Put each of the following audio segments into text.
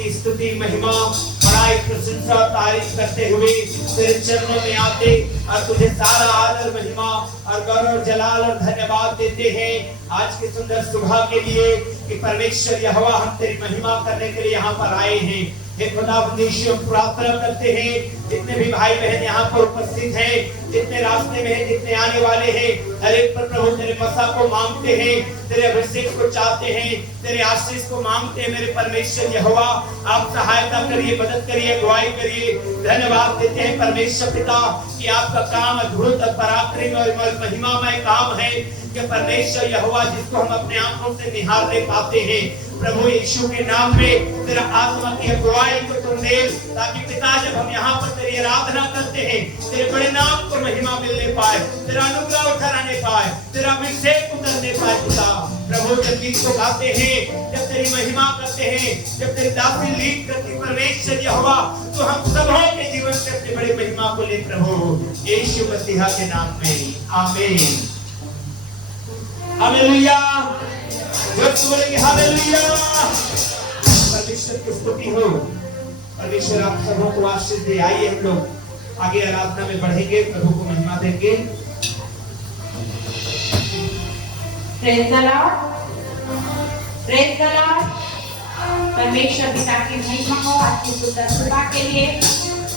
की स्तुति महिमा बड़ाई प्रशंसा और तारीफ करते हुए तेरे चरणों में आते और तुझे सारा आदर महिमा और गौरव जलाल और धन्यवाद देते हैं आज के सुंदर सुबह के लिए कि परमेश्वर यहोवा हम तेरी महिमा करने के लिए यहाँ पर आए हैं। हे खुदावंदी हम प्रार्थना करते हैं जितने भी भाई बहन यहाँ पर उपस्थित हैं, जितने रास्ते में हैं, जितने आने वाले हैं, हर एक पर प्रभु तेरे मसा को मांगते हैं, तेरे अभिषेक को चाहते हैं, तेरे आशीष को मांगते हैं। मेरे परमेश्वर यहोवा आप सहायता करिए, मदद करिए, अगुवाई करिए। धन्यवाद देते हैं परमेश्वर पिता कि आपका काम अद्भुत और पराक्रमी और महिमामय काम है कि परमेश्वर यहोवा जिसको हम अपने आंखों से निहार नहीं पाते हैं। प्रभु यीशु के नाम में तेरा आत्मा की अगुवाई को तुम दे ताकि पिता जब हम यहाँ पर तेरी आराधना करते हैं तेरे बड़े नाम को महिमा मिलने पाए, तेरा अनुग्रह उतरने पाए, तेरा अभिषेक उतरने पाए। पिता प्रभु जब गीत को गाते हैं, जब तेरी महिमा करते हैं, जब तेरी दासी लीड करती परमेश्वर यहोवा तो हम सबों के जीवन से अपनी बड़ी महिमा को ले प्रभु यीशु मसीह के नाम में आमीन। हालेलुया, बोलेंगे हालेलुया। परमेश्वर की स्तुति हो। परमेश्वर आप सबों को आशीष दे। आइए हम लोग आगे आराधना में बढ़ेंगे, प्रभु को महिमा देंगे। Praise the Lord, praise the Lord. परमेश्वर पिता की महिमा हो आज की सुंदर सुबह के लिए।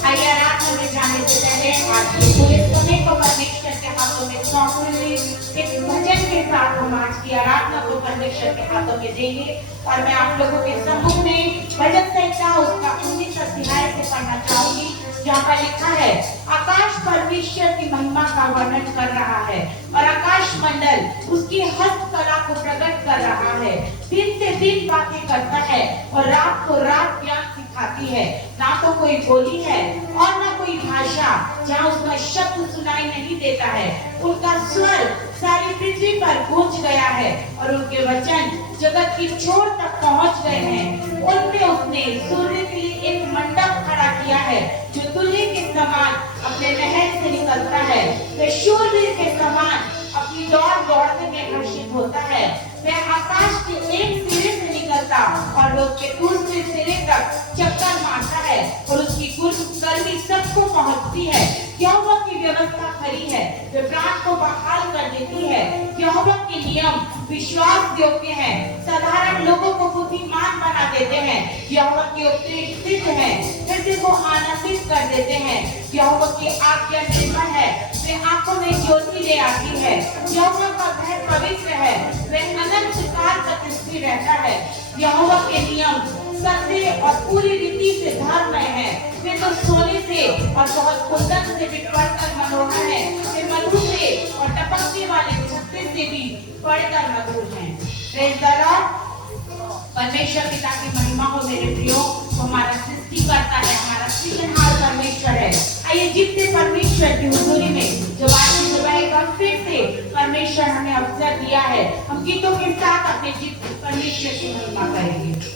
आइए आराधना में जाने से पहले आज के पूरे समय को परमेश्वर के हाथों में सौंप देंगे। एक भजन के साथ हम आज की आराधना को परमेश्वर के हाथों में देंगे और मैं आप लोगों के सम्मुख में भजन संहिता उसका 19 अध्याय से पढ़ना चाहूंगी जहाँ पर लिखा है आकाश परमेश्वर की महिमा का वर्णन कर रहा है और आकाश मंडल उसकी हस्तकला को प्रकट कर रहा है। दिन से दिन बातें करता है और रात को रात ज्ञान सिखाती है। ना तो कोई बोली है और ना कोई भाषा जहाँ उसका शब्द सुनाई नहीं देता है। उनका स्वर सारी पृथ्वी पर गूंज गया है और उनके वचन जगत की छोर तक पहुंच गए हैं। उनमें उसने सूर्य के लिए एक मंडप खड़ा किया है जो दुल्हे के समान अपने महल से निकलता है। वह शूरवीर के समान अपनी दौड़ दौड़ने में हर्षित होता है। वह आकाश के एक सिरे से निकलता और वो उसके दूसरे सिरे तक चक्कर मारता है और उसकी गर्मी सबको पहुंचती है। यहोवा की व्यवस्था खरी है, वे प्राण को बहाल कर देती है। यहोवा के नियम विश्वास योग्य हैं, साधारण लोगों को बुद्धिमान बना देते हैं। यहोवा के उपदेश सिद्ध है, हृदय को आनंदित कर देते हैं। यहोवा की आज्ञा निर्मल है, वे आंखों में ज्योति ले आती है। यहोवा का भय पवित्र है, वे अनंत काल तक स्थिर रहता है। यहोवा के नियम सत्य और पूरी रीति से धर्ममय है। वे तो सोने से और बहुत कुंदन से भी बढ़कर मनोहर है। वे मधु से और टपकने वाले छत्ते से भी बढ़कर मधुर हैं। Praise the Lord. परमेश्वर पिता की महिमा हो मेरे प्रियो। हमारा सृष्टि करता है, हमारा सृजनहार परमेश्वर है। आइए जितने परमेश्वर की हुजूरी में जो आज की सुबह एक बार फिर से परमेश्वर हमें अवसर दिया है, हम गीतों के साथ अपने परमेश्वर की महिमा करेंगे।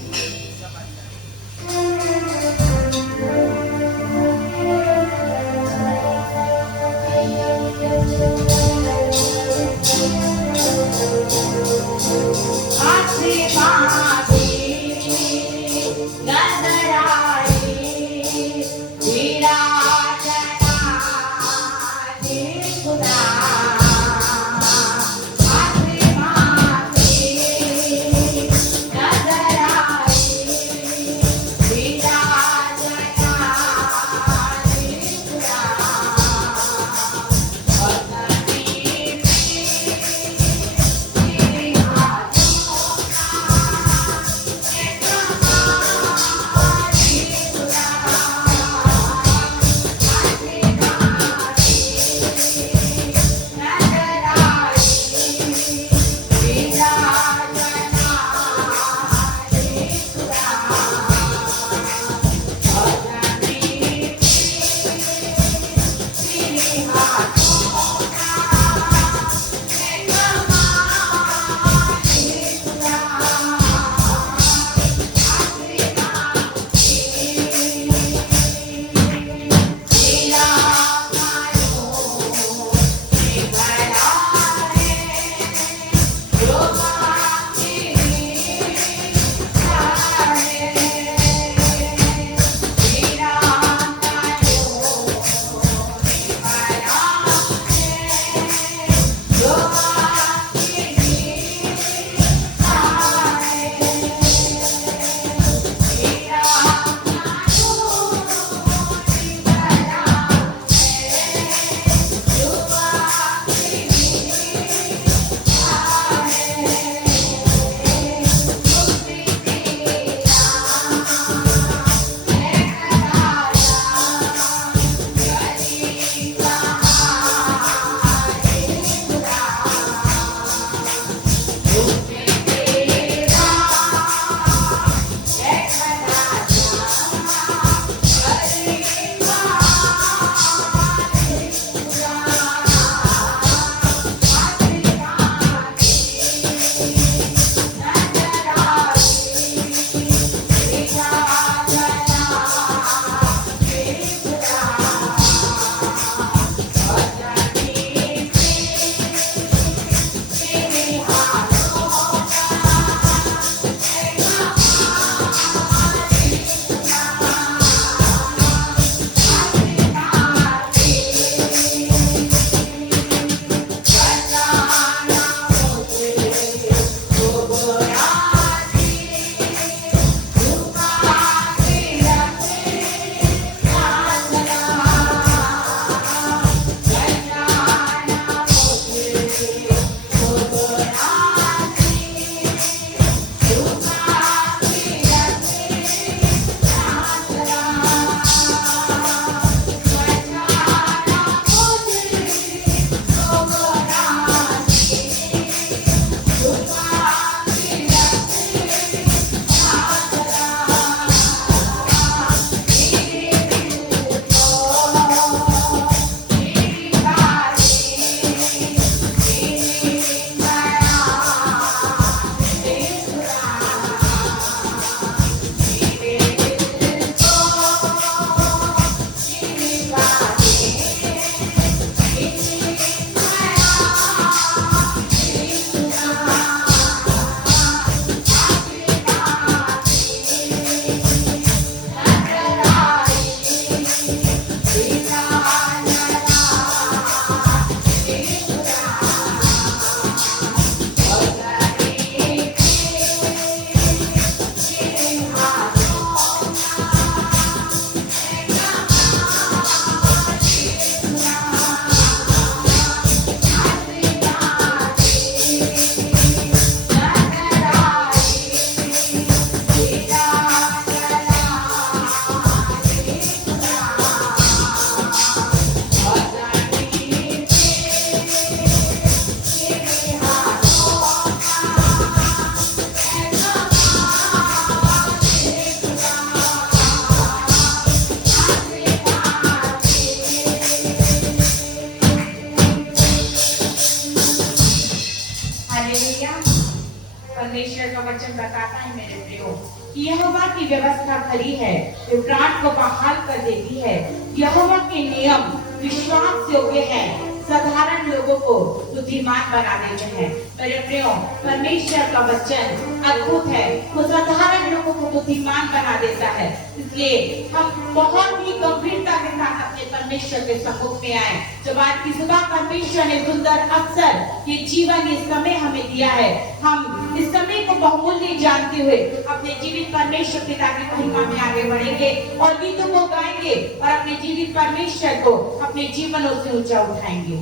परमेश्वर का वचन बताता है मेरे प्रियो कि यहोवा की व्यवस्था खरी है, जो प्राण को बहाल कर देती है। यहोवा के नियम विश्वास योग्य है, साधारण लोगों को बुद्धिमान बना देते हैं। मेरे प्रियो, परमेश्वर का वचन अद्भुत है, वो साधारण लोगों को बुद्धिमान बना देता है। इसलिए हम बहुत ही गंभीरता के साथ अपने परमेश्वर के सम्मुख में आए। जब आज की सुबह परमेश्वर ने सुंदर अवसर, ये जीवन, ये समय हमें दिया है, हम इस समय को बहुमूल्य जानते हुए अपने जीवित परमेश्वर पिता की महिमा में आगे बढ़ेंगे और गीतों को गाएंगे और अपने जीवित परमेश्वर को अपने जीवनों से ऊंचा उठाएंगे।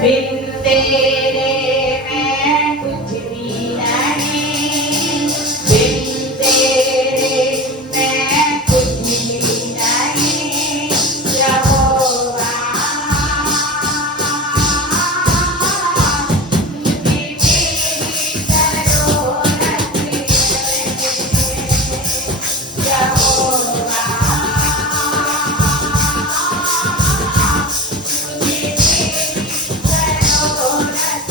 बिन तेरे मैं कुछ भी नहीं, बिन तेरे मैं कुछ भी नहीं। यहोवा मुझे तेरी जरूरत है, यहोवा मुझे तेरी जरूरत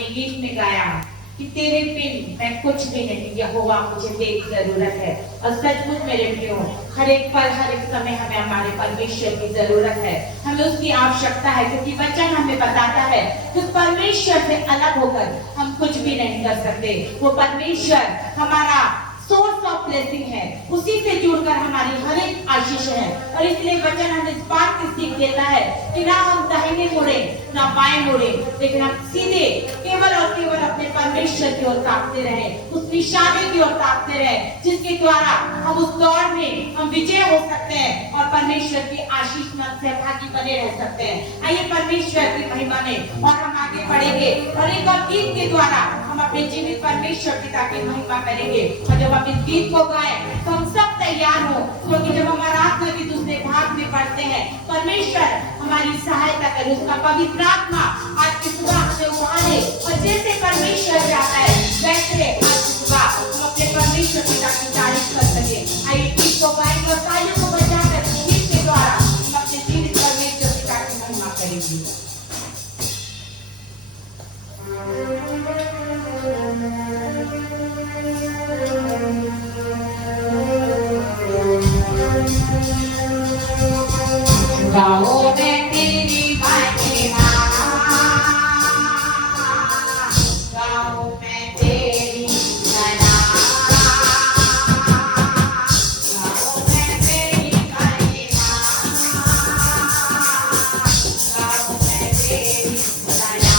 अपने गीत में गाया कि तेरे बिन मैं कुछ भी नहीं, यहोवा मुझे तेरी जरूरत है। और सचमुच मेरे प्रियो, हर एक पल हर एक समय हमें हमारे परमेश्वर की जरूरत है, हमें उसकी आवश्यकता है, क्योंकि वचन हमें बताता है कि परमेश्वर से अलग होकर हम कुछ भी नहीं कर सकते। वो परमेश्वर हमारा सोर्स ऑफ ब्लेसिंग है, उसी से जुड़कर हमारी हर एक आशीष है। और इसलिए वचन हमें इस बात की सीख देता है कि ना हम दाहिने मुड़े ना बाएं मुड़े, लेकिन हम सीधे केवल और केवल अपने परमेश्वर की ओर ताकते रहे, उस निशाने की ओर ताकते रहे जिसके द्वारा हम उस दौड़ में हम विजय हो सकते हैं और परमेश्वर की आशीष में सहभागी बने रह सकते हैं। आइए परमेश्वर की महिमा में और हम आगे बढ़ेंगे और एक और गीत के द्वारा हम अपने जीवित परमेश्वर पिता की महिमा करेंगे। और जब हम इस गीत को गाएं तो हम सब तैयार हो, क्योंकि जब हम आराधना के दूसरे भाग में पढ़ते हैं परमेश्वर हमारी सहायता करे, उसका पवित्र आत्मा आज की सुबह हमें उभारे और जैसे परमेश्वर चाहता है वैसे आज की सुबह हम अपने परमेश्वर पिता की तारीफ कर सके। आइए गीत को गाएंगे और तालियों को बजाकर गीत के द्वारा हम अपने जीवित परमेश्वर पिता की महिमा करेंगे। गाओ मैं तेरी महिमा, गाओ मैं तेरी सना, गाओ मैं तेरी महिमा, गाओ मैं तेरी सना।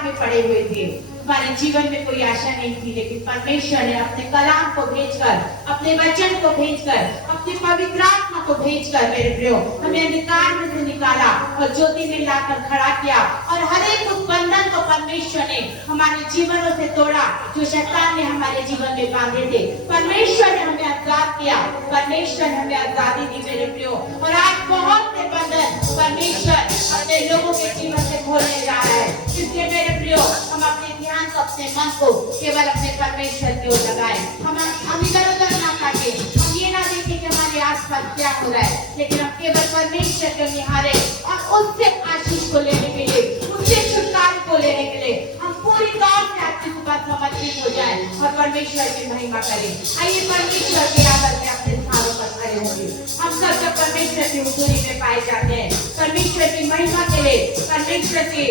अंधकार में पड़े हुए थे, हमारे जीवन में कोई आशा नहीं थी, लेकिन परमेश्वर ने अपने कलाम को भेजकर, अपने वचन को भेजकर, अपने पवित्र आत्मा को भेजकर मेरे प्रियो हमें अंधकार में से निकाला और ज्योति में लाकर खड़ा किया। और हर एक उस बंधन को परमेश्वर ने हमारे जीवनों से तोड़ा जो शैतान ने हमारे जीवन में बांधे थे। परमेश्वर ने हमें आजाद किया, परमेश्वर ने हमें आजादी दी मेरे प्रियो। और आज बहुत से बंधन परमेश्वर अपने लोगों के जीवन से खोलने जा रहा है। इसलिए मेरे प्रियो हम अपने ध्यान को, अपने मन को केवल अपने परमेश्वर की ओर लगाएं। हम इधर उधर ना ताके, हम ये ना देखें कि हमारे आसपास क्या हो रहा है, लेकिन हम केवल परमेश्वर को निहारे और उससे आशीष को लेने के लिए, उससे छुटकारे को लेने के लिए हम पूरी तौर से आपकी बात समर्पित हो जाए और परमेश्वर की महिमा करें। आइए परमेश्वर के आदर में अपने स्थानों पर खड़े होंगे। हम सब जब परमेश्वर की हुजूरी में पाए जाते हैं, परमेश्वर की महिमा के लिए, परमेश्वर के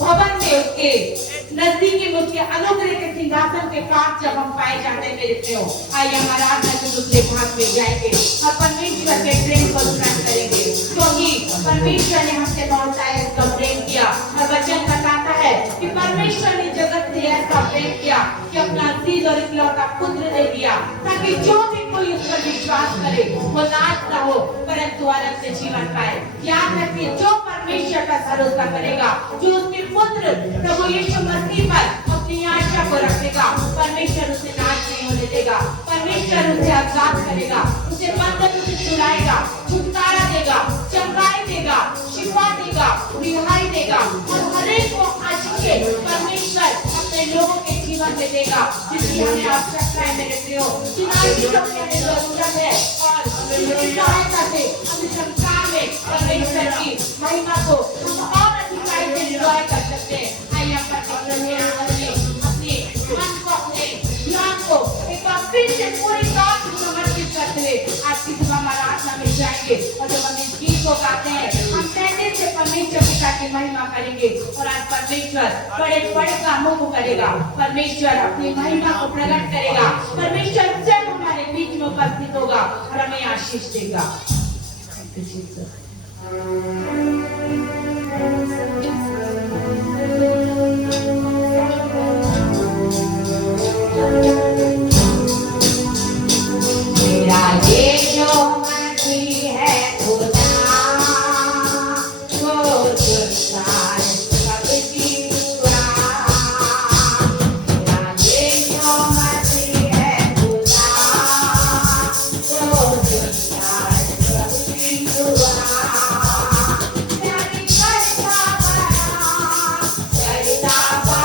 भवन में, उसके नजदीकी में, उसके अनुग्रह के सिंहासन के पास जब हम पाए जाते हैं मेरे प्रियो, आइए हमारा आत्मा के दूसरे भाग में जाएंगे और परमेश्वर के प्रेम को स्मरण करेंगे, क्योंकि परमेश्वर ने हमसे बहुत का प्रेम किया। और वचन बताता है कि परमेश्वर ने जगत से ऐसा प्रेम किया कि अपना अजीज और इकलौता पुत्र दे दिया, ताकि जो भी कोई उस पर विश्वास करे वो नाश न हो परंतु अनंत जीवन पाए। याद रखिए, जो परमेश्वर का भरोसा करेगा, जो उसके पुत्र प्रभु यीशु मसीह पर अपनी आशा को रखेगा, परमेश्वर उसे नाश नहीं होने देगा। परमेश्वर उसे आजाद करेगा, उसे बंधन से छुड़ाएगा, छुटकारा देगा, चंगाई देगा, शिफा देगा, रिहाई देगा और हर एक को आशीष परमेश्वर अपने लोगों के जीवन में देगा जिसकी हमें आवश्यकता है मेरे प्रियो। जितना की हमें जरूरत है और उसकी सहायता से हम इस संसार में परमेश्वर की महिमा को हम और अधिकाई से एंजॉय कर सकते हैं। आइए हम परमेश्वर के आदर में अपने मन को, अपने ध्यान को एक बार फिर से पूरी तौर से समर्पित करते हुए आज की सुबह हमारा आत्मा में जाएंगे और जब हम इस गीत को गाते हैं हम पहले से परमेश्वर पिता की महिमा करेंगे और आज परमेश्वर बड़े बड़े कामों को करेगा, परमेश्वर अपनी महिमा को प्रकट करेगा, परमेश्वर स्वयं हमारे बीच में उपस्थित होगा और हमें आशीष देगा। मेरा यीशु मसीह है खुदा, वो संसार सबकी दुआ। मेरा यीशु मसीह है खुदा, वो संसार सबकी दुआ। मेरी करता बड़ा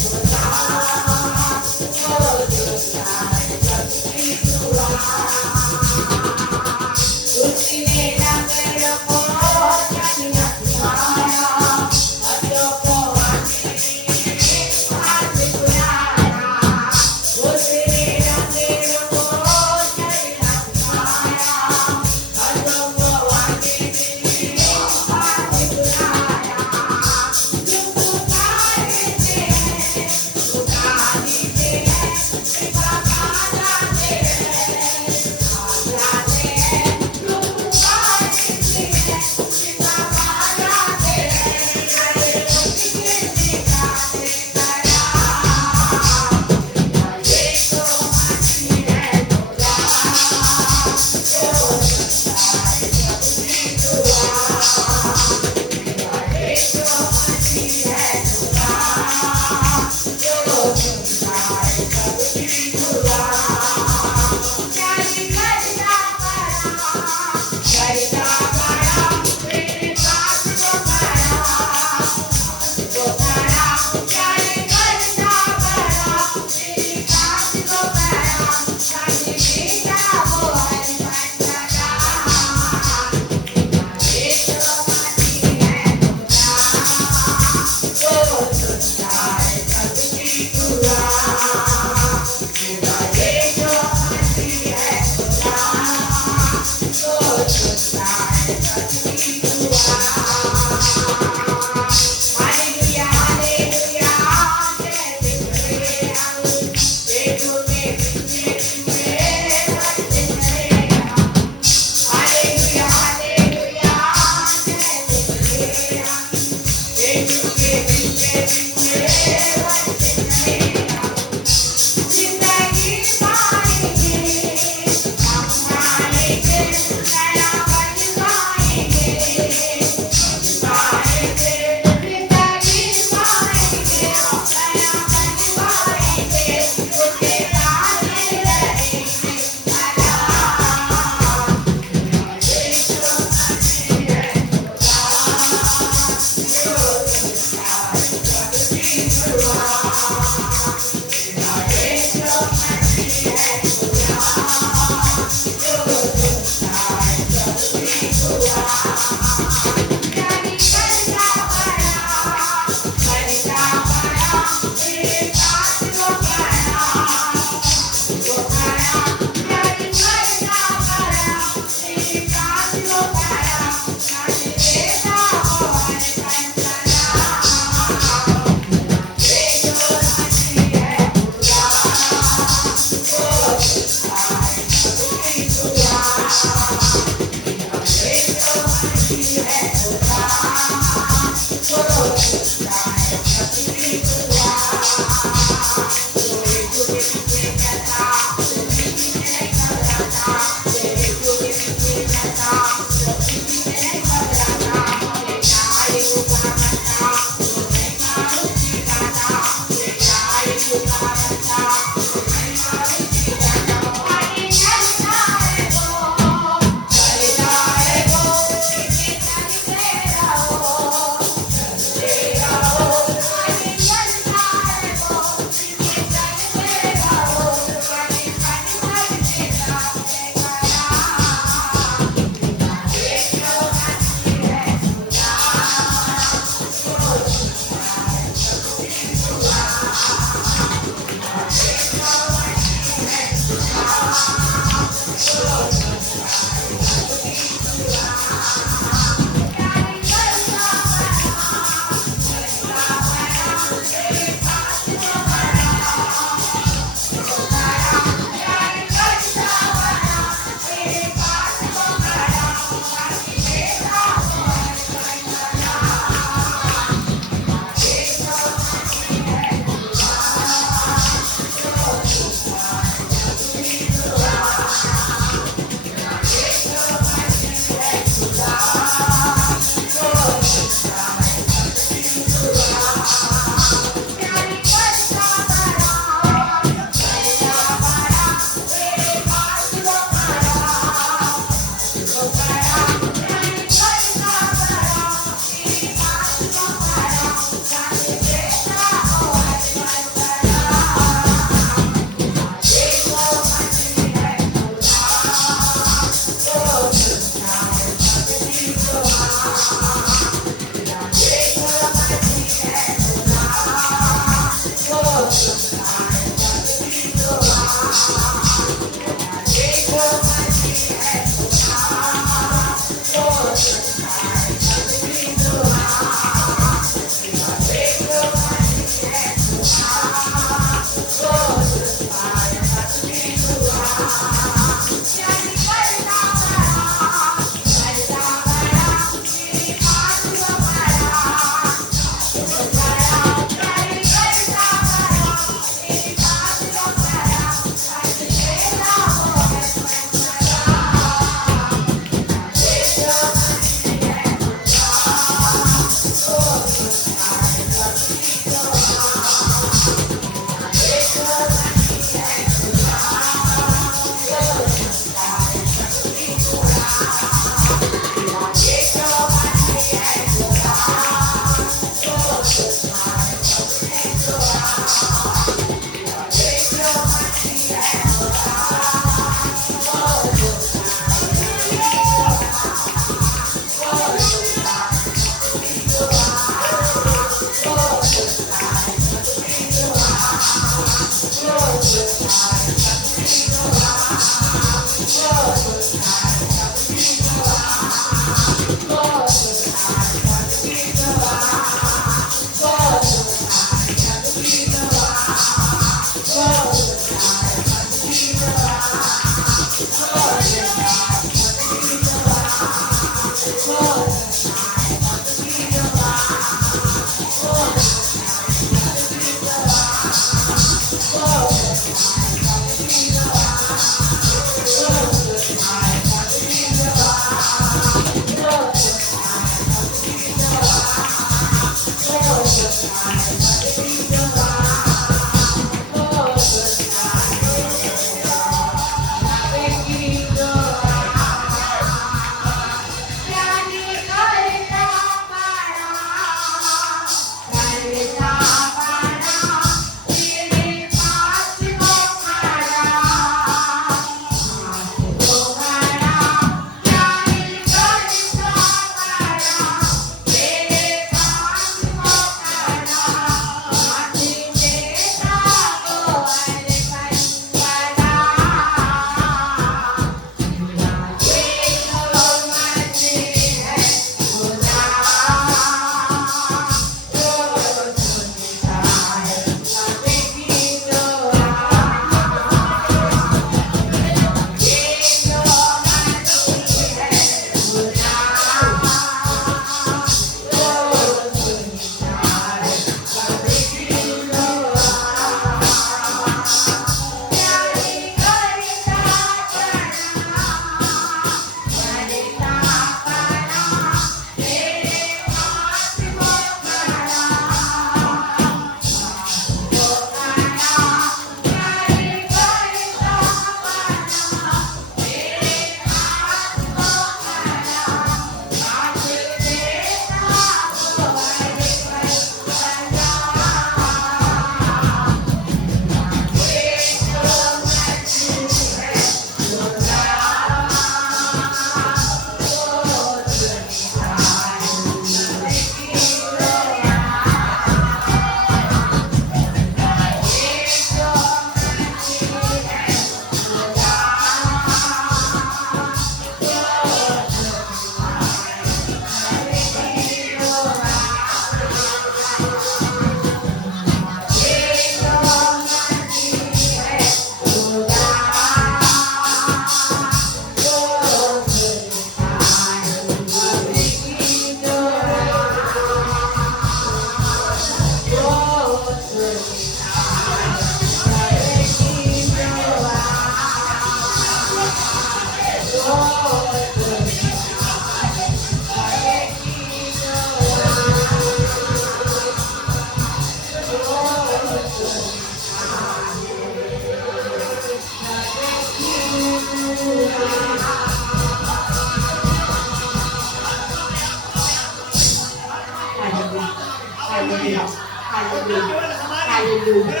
हालेलुया हालेलुया केवल हमारे हालेलुया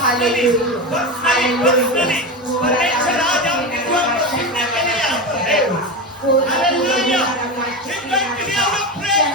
हालेलुया हालेलुया परमेश्वर आज आपके द्वार को छीनने के लिए आता है हालेलुया चिंतन के लिए हम प्रेम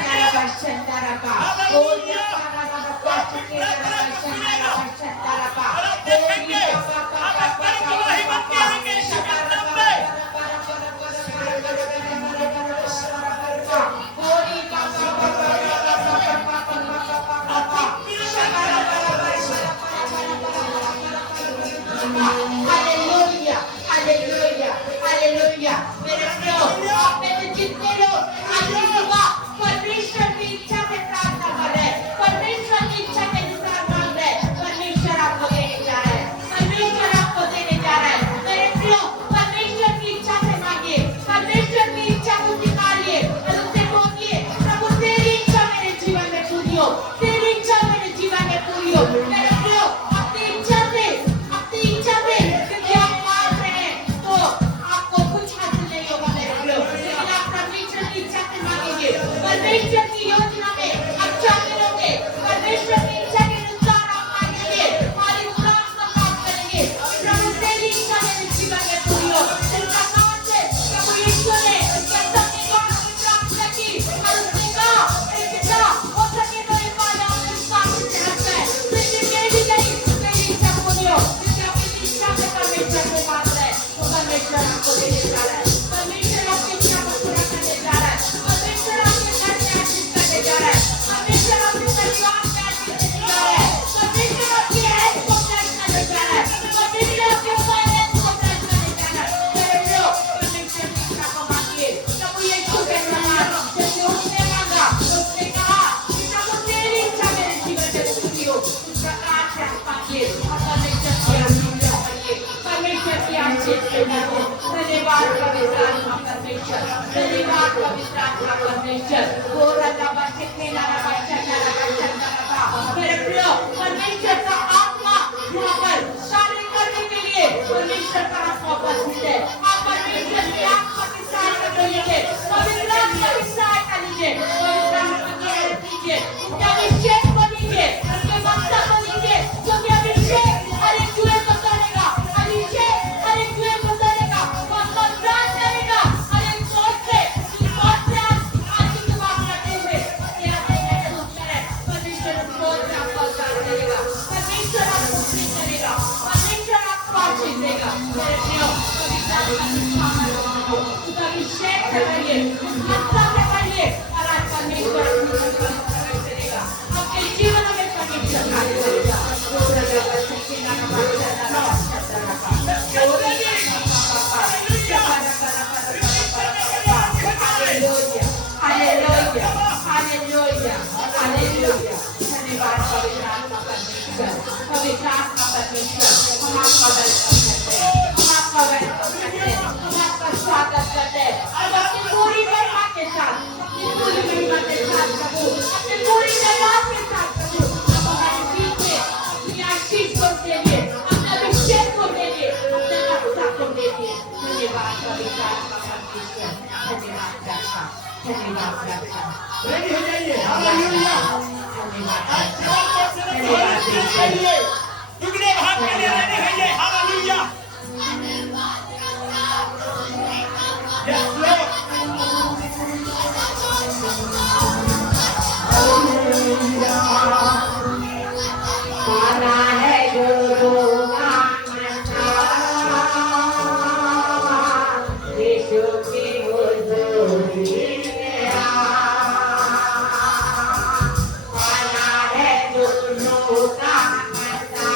हालेलुया हालेलुया हालेलुया मेरे प्रियो आप में से जितने लोग आज की सुबह परमेश्वर की इच्छा से प्रार्थना कर रहे हैं परमेश्वर की इच्छा के अनुसार मांग रहे हैं परमेश्वर आपको देने जा रहा है परमेश्वर आपको देने जा रहा है मेरे प्रियो परमेश्वर की इच्छा से मांगिए परमेश्वर की इच्छा को निकालिए और उससे बोलिए प्रभु तेरी इच्छा मेरे जीवन में पूरी हो तेरी इच्छा मेरे जीवन में पूरी हो मेरे प्रियो अपनी इच्छा से क्योंकि आप मार रहे हैं तो आपको कुछ हासिल नहीं होगा मेरे प्रियो लेकिन आप परमेश्वर की इच्छा से मांगेंगे परमेश्वर की योजना में आप शामिल होंगे परमेश्वर की इच्छा के अनुसार आप मांगेंगे और इस बात का काम करेंगे प्रभु तेरी इच्छा मेरे जीवन में पूरी हो इसका नाम से प्रभु यीशु ने कसम की बात प्रार्थना की और उसने कहा हे पिता हो सके तो एक बार आप इस काम से हट जाए लेकिन मेरी नहीं मेरी इच्छा पूरी हो परमेश्वर से बात है तो परमेश्वर आपको देने जा रहा है परमेश्वर आपकी इच्छा को पूरा करने जा रहा है परमेश्वर आपके घर में आशीष करने जा रहा है परमेश्वर आपके परिवार में आशीष देने जा रहा है परमेश्वर आपकी हेल्थ को ब्लेस करने जा रहा है परमेश्वर आपके फाइनेंस को ब्लेस करने जा रहा है मेरे प्रियो परमेश्वर की इच्छा को मांगिए प्रभु यीशु के समान जैसे उसने मांगा उसने कहा कि प्रभु तेरी इच्छा मेरे जीवन में पूरी हो उस प्रकार से आप मांगिए और परमेश्वर की परमेश्वर की आशीष के लिए धन्यवाद का विश्राम का परमेश्वर धन्यवाद का विश्राम का परमेश्वर वो राजा बच्चे के नारा बच्चा मेरे प्रियो परमेश्वर का आत्मा यहाँ पर कार्य करने के लिए परमेश्वर का आत्मा उपस्थित है आप परमेश्वर की आत्मा की सहायता कर लीजिए पवित्र आत्मा की सहायता लीजिए पवित्र आत्मा की मदद लीजिए उसका अभिषेक बनीजिए उसके बक्सा बनीजिए क्योंकि अभिषेक हर एक जुए को करेगा हर एक जुए को करेगा मतलब प्राण करेगा हर एक सोच से आज की बात करते हुए परमेश्वर उसको आपको उद्धार करेगा परमेश्वर आपको मुक्ति करेगा परमेश्वर आपको आशीष देगा मेरे प्रियो उसका अभिषेक करिए आस्था से करिए और आज परमेश्वर करेगा आपके जीवन में परमेश्वर कार्य करेगा हालेलुया हालेलुया हालेलुया धन्यवाद पवित्र आत्मा परमेश्वर पवित्र आत्मा परमेश्वर हम आपका वेलकम करते हैं हम आपका वेलकम करते हैं हम आपका स्वागत करते हैं और अपनी पूरी महिमा के साथ अपनी पूरी महिमा के साथ प्रभु अपनी पूरी दया के साथ प्रभु आप हमारे बीच में अपनी आशीष को देंगे अपने अभिषेक को देंगे अपने रक्षा को देंगे धन्यवाद पवित्र आत्मा परमेश्वर धन्यवाद रक्षा धन्यवाद रक्षा रेडी हो जाइए हालेलुया दुगने भाग के लिए रेडी होइए हालेलुया यस लॉर्ड हालेलुया आना है गुरु का मन्ना यीशु की हुजूरी आना है गुरु का मन्ना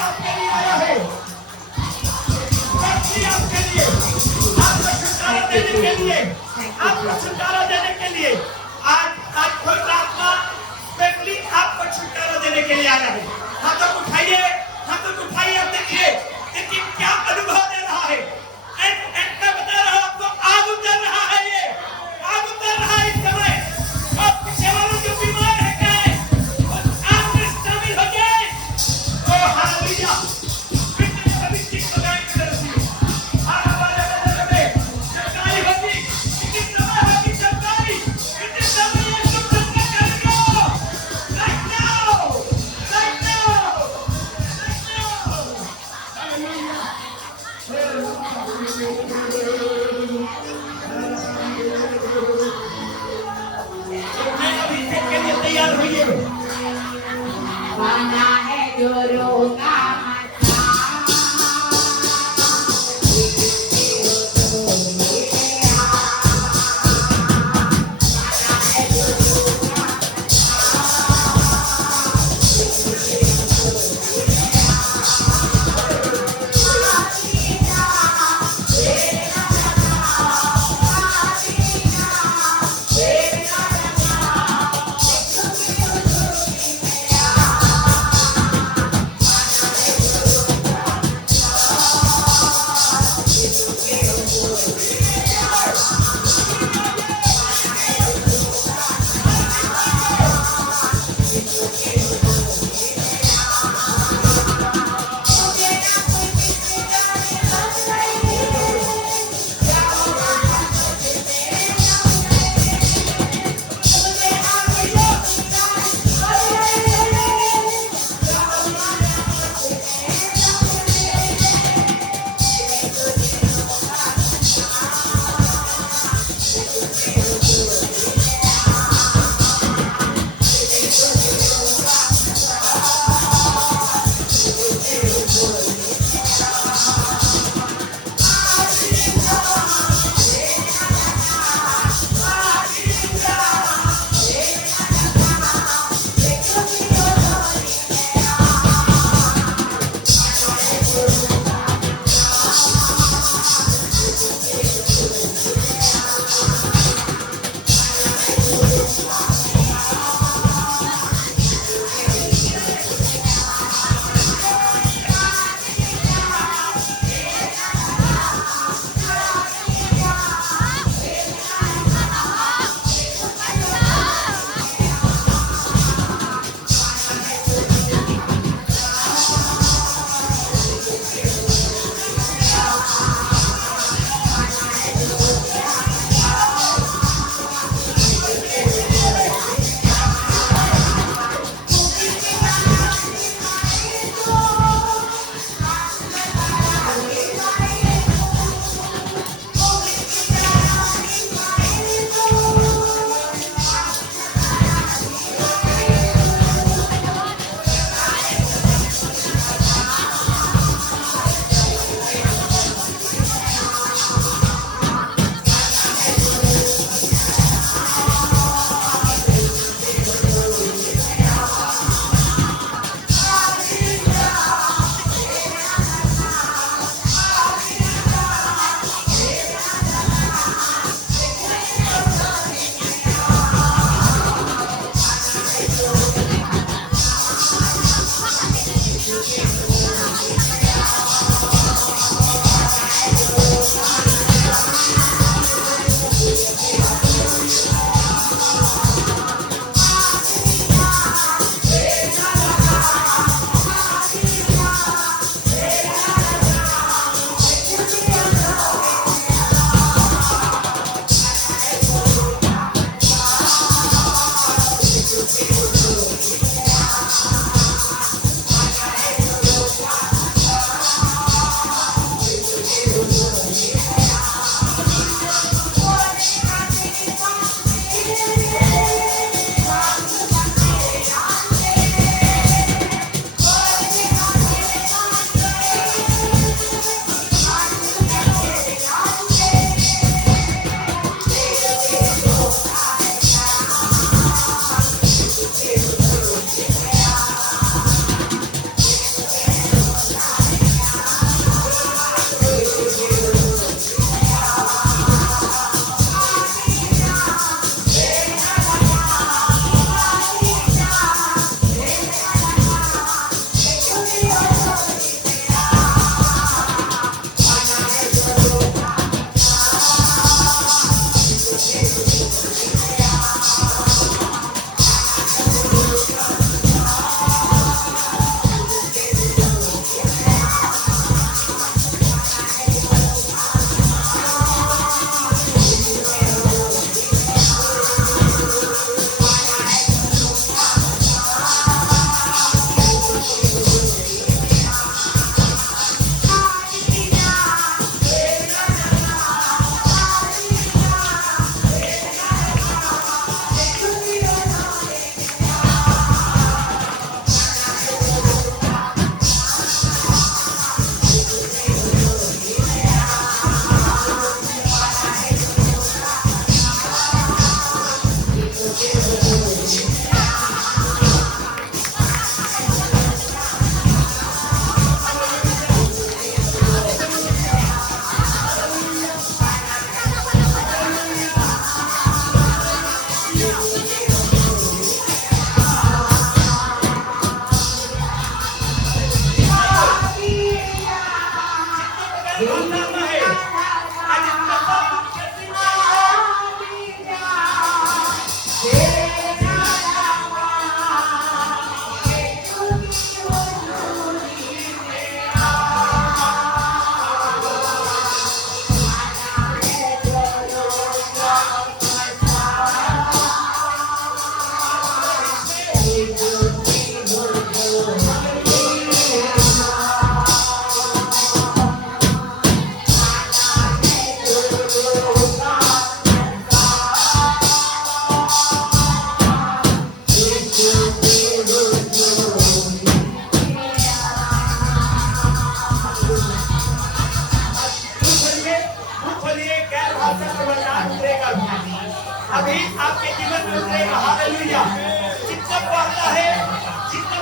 आपके लिए आया है, शक्ति आपके लिए, आपको छुटकारा देने के लिए, आपको छुटकारा देने के लिए आज पवित्र आत्मा स्पेशली आपको छुटकारा देने के लिए आया है। हाथों को उठाइए, आप देखिए क्या अनुभव दे रहा है। मैं बता रहा हूं आपको, आग उतर रहा है, ये आग उतर रहा है इस समय। और पीछे वालों जो बीमार है गए, आग में शामिल हो गए। ओ हालेलुया, अभी ठीक हो जाएंगे। आग वाले में चमकारी होगी, लेकिन समय होगी चमकारी।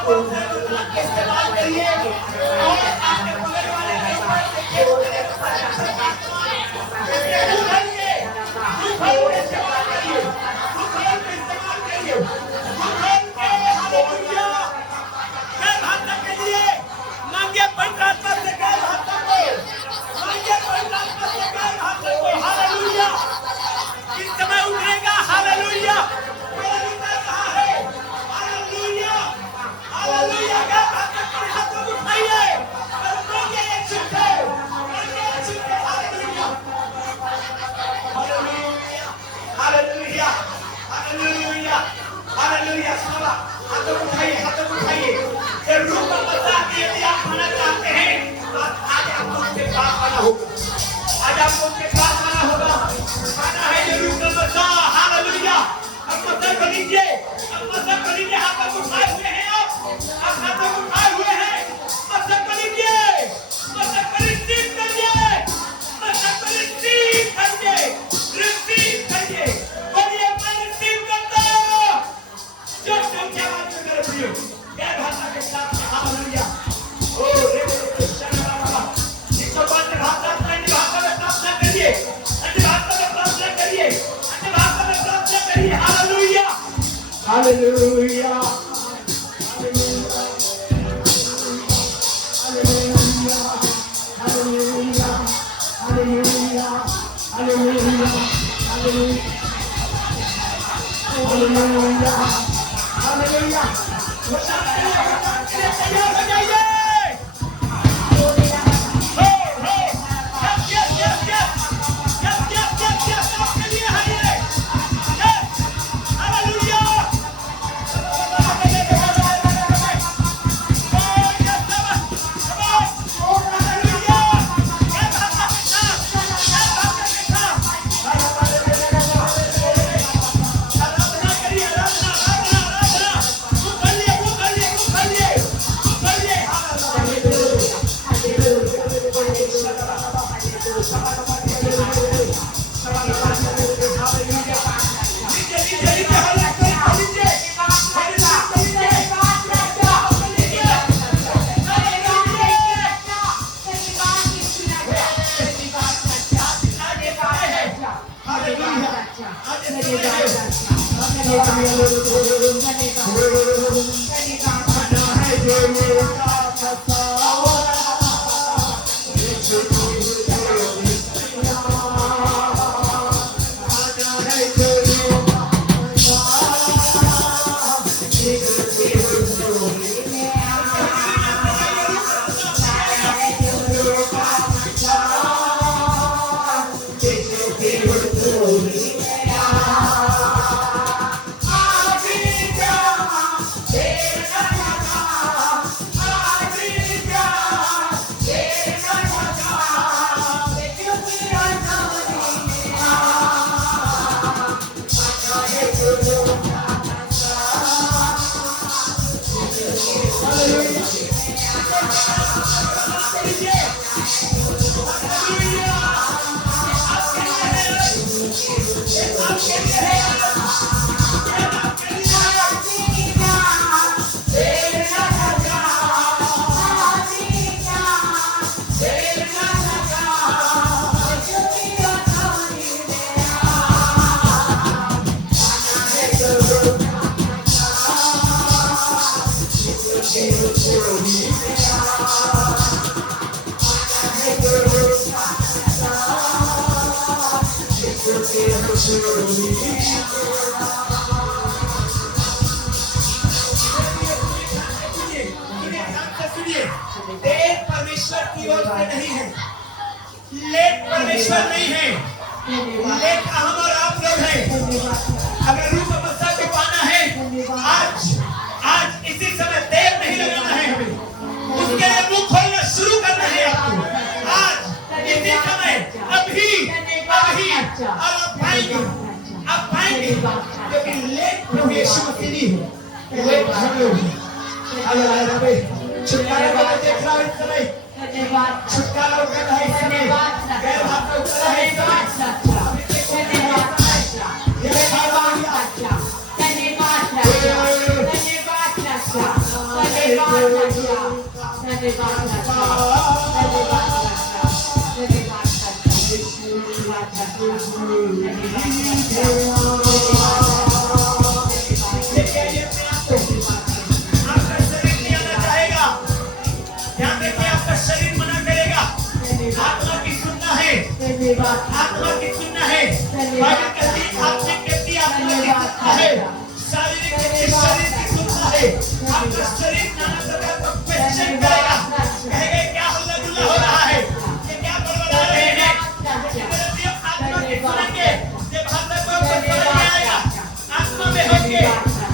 इस्तेमाल करिए और आपके बगल वाले के पास देखिए आज आपको उनके पास आना होगा, आना है यरूशलेम मसा, हालेलुया। अब मसा करीजिए, हाथ तक उठाए हुए हैं आप हाथ तक उठाए हुए हैं, मसा करीजिए, मसा करीजिए, बोलिए मैं रिसीव करता हूँ। जो क्या बात कर रही हो, क्या भाषा के साथ हालेलुया। ओ रे Hallelujah. देर परमेश्वर की ओर से नहीं है, लेट परमेश्वर नहीं है, लेट हम और आप लोग हैं। अगर रूप अवस्था को पाना है, आज इसी समय देर नहीं लगाना है, हमें उसके लिए मुंह खोलना शुरू करना है आपको। आज इसी समय अभी और आप पाएंगे क्योंकि लेट प्रभु यीशु मसीह नहीं है, लेट हम लोग हैं। छुटकारा का देख रहा है इस समय, छुटकारा कर रहा है इस समय, गैर भाषा उतर रहा है इस समय। धन्यवाद आत्मा की सुनना है, बाइबल कहती है आत्मिक व्यक्ति आत्मा की सुनना है, शारीरिक व्यक्ति शरीर की सुनना है। आपका शरीर नाना प्रकार का क्वेश्चन करेगा, कहेगा क्या हल्ला गुल्ला हो रहा है, ये क्या बड़बड़ा रहे हैं। आत्मा की सुनेंगे, जब भाषा को आपको समझ में आएगा, आत्मा में होंगे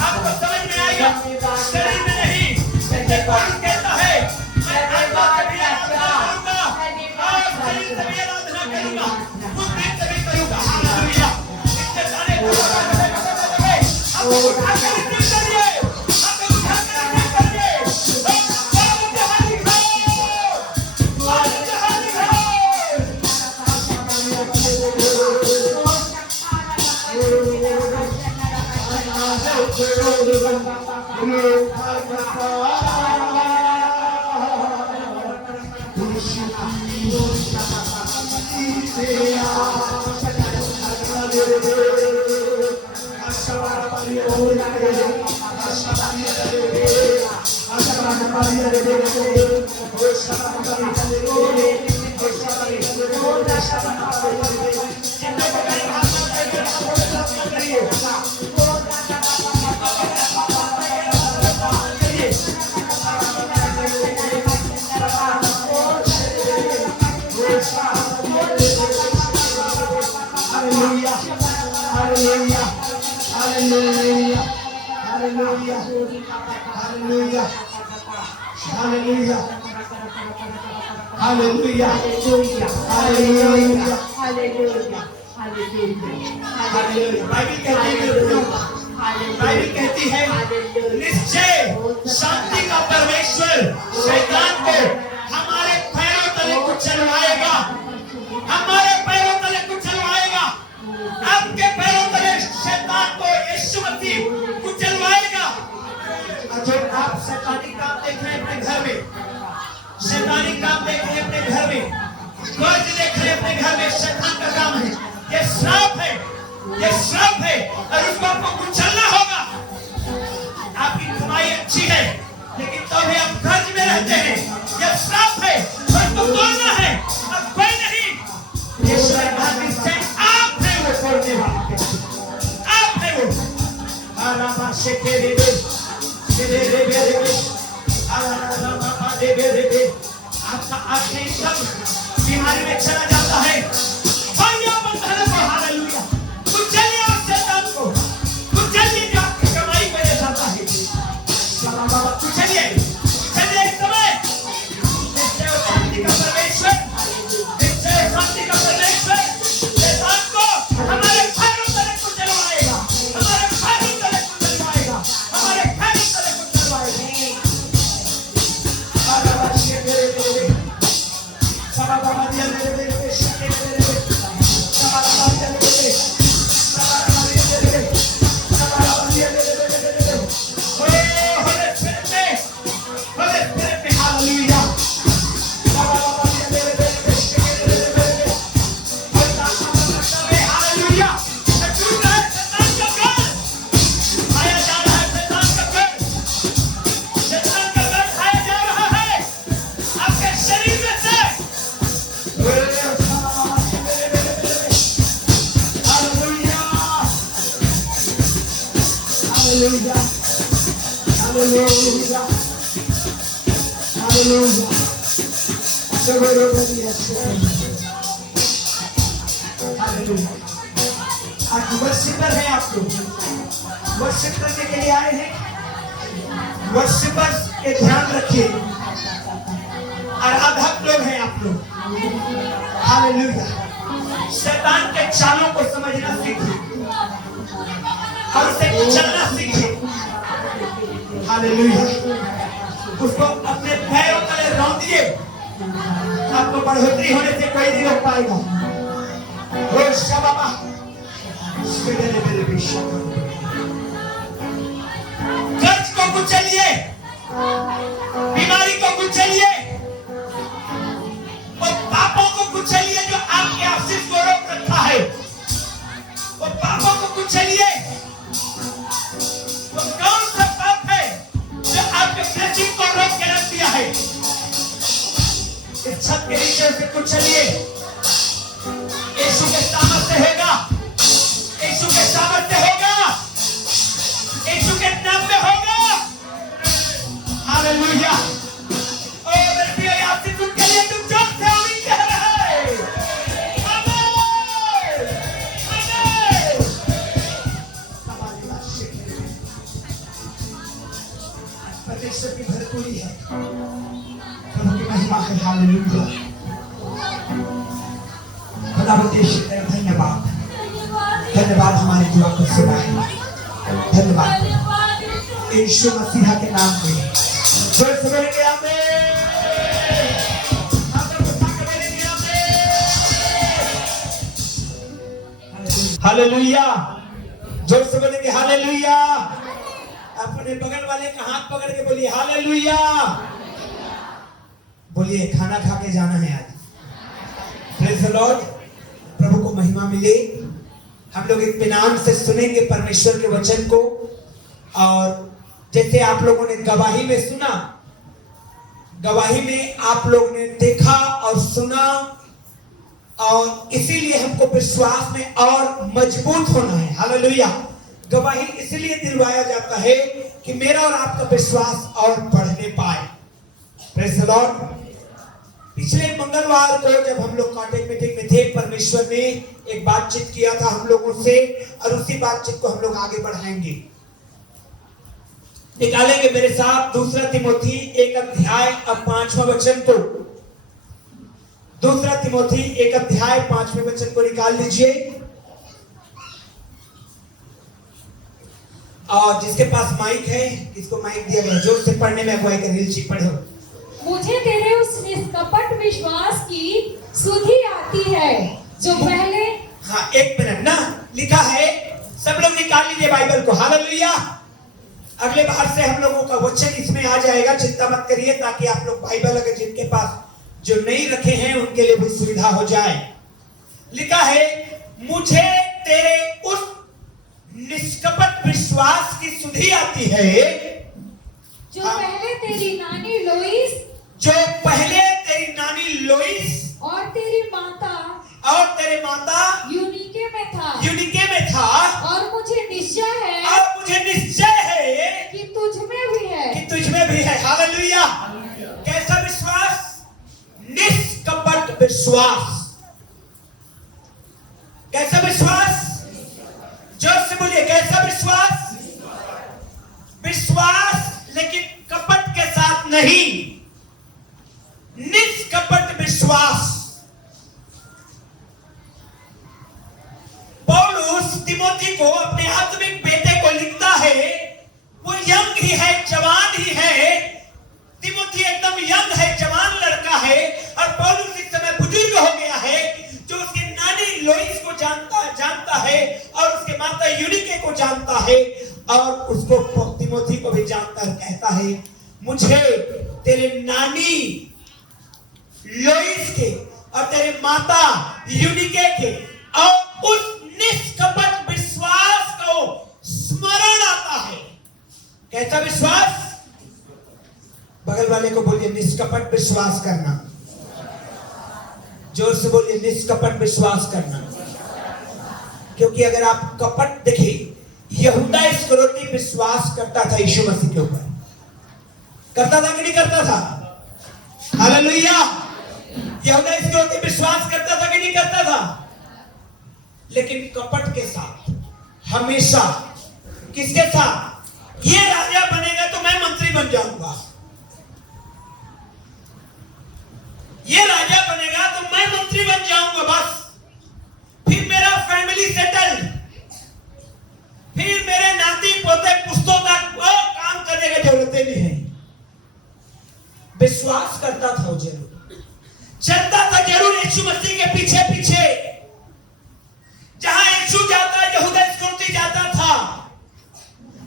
आपको समझ में आएगा, शरीर में नहीं। जैसे पौलुस कहता है मैं आत्मा से भी आराधना करूंगा और शरीर से भी आराधना करूंगा, बुद्धि से भी करूंगा। हालेलुया। इससे सारे आपको उठा कर इज्जत करिए, आपको उठा कर इज्जत करिए। बाइबल कहती है निश्चय शांति का परमेश्वर शैतान को हमारे पैरों तले कुचलवाएगा, हमारे पैरों तले कुचलवाएगा। आपके पैरों तले शैतान को यीशु मसीह कुचलवाएगा। अगर आप शैतानी काम देख रहे हैं अपने घर में, शैतानी काम देख रहे हैं अपने घर में, कर्ज देख रहे हैं अपने घर में, शैतान का काम है, ये श्राप है, ये श्राप है और उसको आपको कुचलना होगा। आपकी कमाई अच्छी है लेकिन तो भी आप कर्ज में रहते हैं, ये श्राप है, उसको तोड़ना है और कोई नहीं। ये शैतान से आप है वो तोड़ने वाला, आप है वो। आरामा शेके दे दे आपका आत्मिक सब बीमारी में चला जाता है। हालेलुया। कुचलिए उस शैतान को, कुचलिए जो आपकी कमाई पे ले जाता है। कुचलिए इस समय। निश्चय शांति का परमेश्वर, निश्चय शांति का परमेश्वर शैतान को हमारे पैरों तले कुचलवाएगा, हमारे पैरों तले कुचलवाएगा, हमारे पैरों तले कुचलवाएगा। आज वर्शिपर है आप लोग, वर्शिप करने के लिए आए हैं। वर्शिपर के ध्यान रखिए और आधक लोग हैं आप लोग। हालेलुया। शैतान के चालों को समझना सीखिए और उसे चलना सीखिए। हालेलुया। उसको अपने पैरों तले रौंदिए, आपको बढ़ोतरी होने से कोई नहीं रोक पाएगा। कर्ज को कुचलिए, कुचलिए, वो पापों को कुचलिए जो आपके आशीष को रोक रखा है। वो पापों को कुचलिए। वो कौन सा पाप है जो आपके ब्लेसिंग को रोक के रख दिया है? इस छत के नीचे से कुचलिए। यीशु के सामर्थ्य होगा, यीशु के सामर्थ्य होगा, यीशु के नाम में होगा। हालेलुया। ओ मेरे प्रिय आशीष के लिए तुम जोर से आमीन कह रहे हैं। आमीन, आमीन। परमेश्वर की भरपूरी है, प्रभु की महिमा है। हालेलुया। खुदावंद यीशु तेरा धन्यवाद, धन्यवाद हमारे दुआ को सुनाए। धन्यवाद यीशु मसीह के नाम में। जोर से बोलेंगे आमीन। हालेलुया। जोर से बोलेंगे हालेलुया। अपने बगल वाले का हाथ पकड़ के बोलिए हालेलुया। बोलिए खाना खा के जाना है आज। Praise the Lord. प्रभु को महिमा मिले। हम लोग इत्मीनान से सुनेंगे परमेश्वर के वचन को। और जैसे आप लोगों ने गवाही में सुना, गवाही में आप लोगों ने देखा और सुना, और इसीलिए हमको विश्वास में और मजबूत होना है। हालेलुया। गवाही इसलिए दिलवाया जाता है कि मेरा और आपका विश्वास और बढ़ने पाए। Praise the Lord. पिछले मंगलवार को जब हम लोग कांटेक्ट मीटिंग में थे, परमेश्वर ने एक बातचीत किया था हम लोगों से, और उसी बातचीत को हम लोग आगे बढ़ाएंगे। निकालेंगे मेरे साथ 2 तिमोथी 1 अध्याय अब 5वां वचन को। 2 तिमोथी 1 अध्याय 5वें वचन को निकाल लीजिए। और जिसके पास माइक है, किसको माइक दिया गया, जोर से पढ़ने में अगुवाई करिए। जी पढ़ो। मुझे तेरे उस निष्कपट विश्वास की सुधि आती है जो पहले। हाँ, 1 मिनट ना, लिखा है, सब लोग निकाल लीजिए बाइबल को। हालेलुया। अगले बार से हम लोगों का वचन इसमें आ जाएगा, चिंता मत करिए, ताकि आप लोग बाइबल अगर जिनके पास जो नहीं रखे हैं उनके लिए भी सुविधा हो जाए। लिखा है, मुझे तेरे उस निष्कपट विश्वास की सुधि आती है जो पहले तेरी नानी लोइस, जो पहले तेरी नानी लोइस और तेरी माता यूनिके में था। और मुझे निश्चय है कि तुझ में भी है। हालेलुया। कैसा विश्वास? निष्कपट विश्वास। कैसा विश्वास? जोर से बोलिए, कैसा विश्वास? विश्वास लेकिन कपट के साथ नहीं, निष्कपट विश्वास। पौलुस तिमोथी को, अपने आत्मिक बेटे को लिखता है। वो यंग ही है, जवान ही है। तिमोथी एकदम यंग है, जवान लड़का है, और पौलुस इस समय बुजुर्ग हो गया है, जो उसकी नानी लोइस को जानता है, और उसके माता यूनिके को जानता है, और उसको तिमोथी को भी जानता है। कहता है, मुझे तेरे नानी लोइस के और तेरे माता यूनिके के और उस निष्कपट विश्वास को स्मरण आता है। कैसा विश्वास? बगल वाले को बोलिए, निष्कपट विश्वास करना। जोर से बोलिए, निष्कपट विश्वास करना। क्योंकि अगर आप कपट देखिए, यहूदा इस्करियोती विश्वास करता था यीशु मसीह के ऊपर। करता था कि नहीं करता था? हालेलुया। यहूदा इस्करियोती विश्वास करता था कि नहीं करता था? लेकिन कपट के साथ, हमेशा। किसके साथ? ये राजा बनेगा तो मैं मंत्री बन जाऊंगा, ये राजा बनेगा तो मैं मंत्री बन जाऊंगा, बस फिर मेरा फैमिली सेटल्ड, फिर मेरे नाती पोते पुस्तों तक वो काम करने की जरूरत नहीं है। विश्वास करता था वो, जरूर चलता था जरूर यीशु मसीह के पीछे पीछे। जहां यीशु जाता यहूदा इस्करियोती जाता था,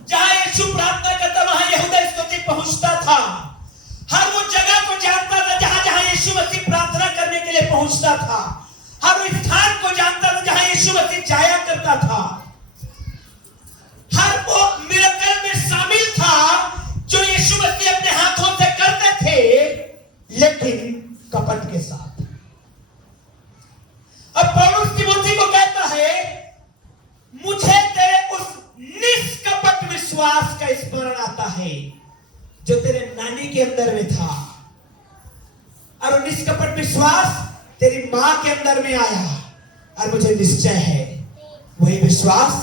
जहां यीशु प्रार्थना करता वहां यहूदा इस्करियोती पहुंचता था। हर वो जगह को पहुंचता था, हर उस स्थान को जानता था जहां यीशु मसीह जाया करता था, हर वो मिरेकल में शामिल था जो यीशु मसीह अपने हाथों से करते थे, लेकिन कपट के साथ। अब पौलुस तिमोथी को कहता है, मुझे तेरे उस निष्कपट विश्वास का स्मरण आता है जो तेरे नानी के अंदर में था, और वो निष्कपट विश्वास तेरी मां के अंदर में आया, और मुझे निश्चय है वही विश्वास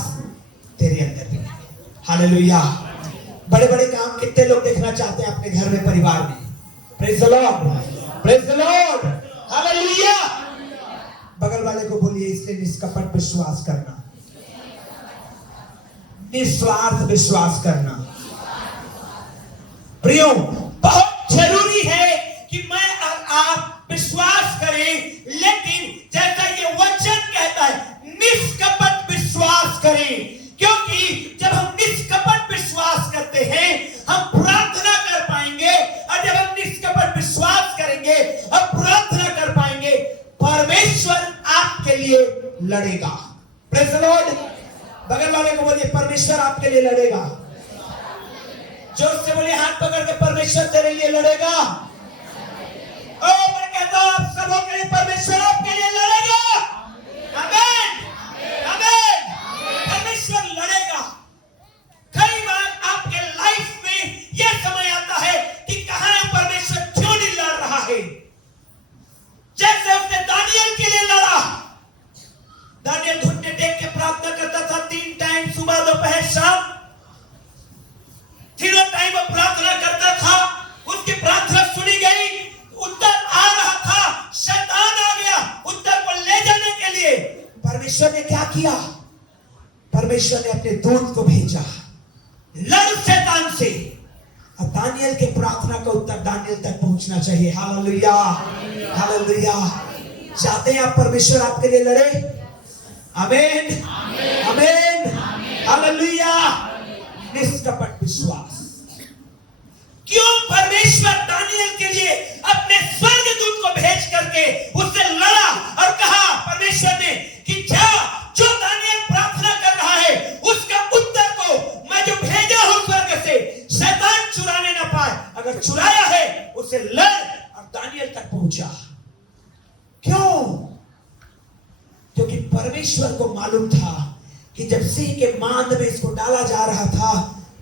तेरे अंदर भी है। हालेलुया। बड़े बड़े काम कितने लोग देखना चाहते हैं अपने घर में, परिवार में? Praise the Lord, praise the Lord, hallelujah. बगल वाले को बोलिए, इसलिए निष्कपट विश्वास करना, निस्वार्थ विश्वास करना। प्रियो, बहुत जरूरी है कि मैं और आप विश्वास करें, लेकिन जैसा ये वचन कहता है, निष्कपट विश्वास करें। क्योंकि जब हम निष्कपट विश्वास करते हैं, हम प्रार्थना कर पाएंगे, और जब हम निष्कपट विश्वास करेंगे, हम प्रार्थना कर पाएंगे, परमेश्वर आपके लिए लड़ेगा। Praise the Lord. बगल वाले को बोलिए, परमेश्वर आपके लिए लड़ेगा। जोर से बोलिए, हाथ पकड़ के, परमेश्वर तेरे लिए लड़ेगा। ओ मैं कहता हूं आप सबों के लिए, परमेश्वर आपके लिए लड़ेगा। आमीन, आमीन। परमेश्वर लड़ेगा। कई बार आपके लाइफ में यह समय आता है कि कहां है परमेश्वर, क्यों नहीं लड़ रहा है? जैसे उसने दानियल के लिए लड़ा। दानियल घुटने टेक के प्रार्थना करता था, 3 टाइम, सुबह दोपहर शाम, तीनों टाइम वो प्रार्थना करता था। उसकी प्रार्थना सुनी गई, उत्तर आ रहा था, शैतान आ गया उत्तर को ले जाने के लिए। परमेश्वर ने क्या किया? परमेश्वर ने अपने दूत को भेजा, लड़ शैतान से। अब दानियल के प्रार्थना का उत्तर दानियल तक पहुंचना चाहिए। Hallelujah, hallelujah. चाहते हैं आप परमेश्वर आपके लिए लड़े? आमीन, आमीन, हालेलुया। निष्कपट विश्वास। क्यों परमेश्वर दानियल के लिए अपने स्वर्गदूत को भेज करके उससे लड़ा और कहा परमेश्वर ने कि जा, जो दानियल प्रार्थना कर रहा है उसका उत्तर को मैं जो भेजा हूं स्वर्ग से, शैतान चुराने ना पाए। अगर चुराया है उसे लड़, और दानियल तक पहुंचा। क्यों? क्योंकि परमेश्वर को मालूम था कि जब सिंह के मांद में इसको डाला जा रहा था,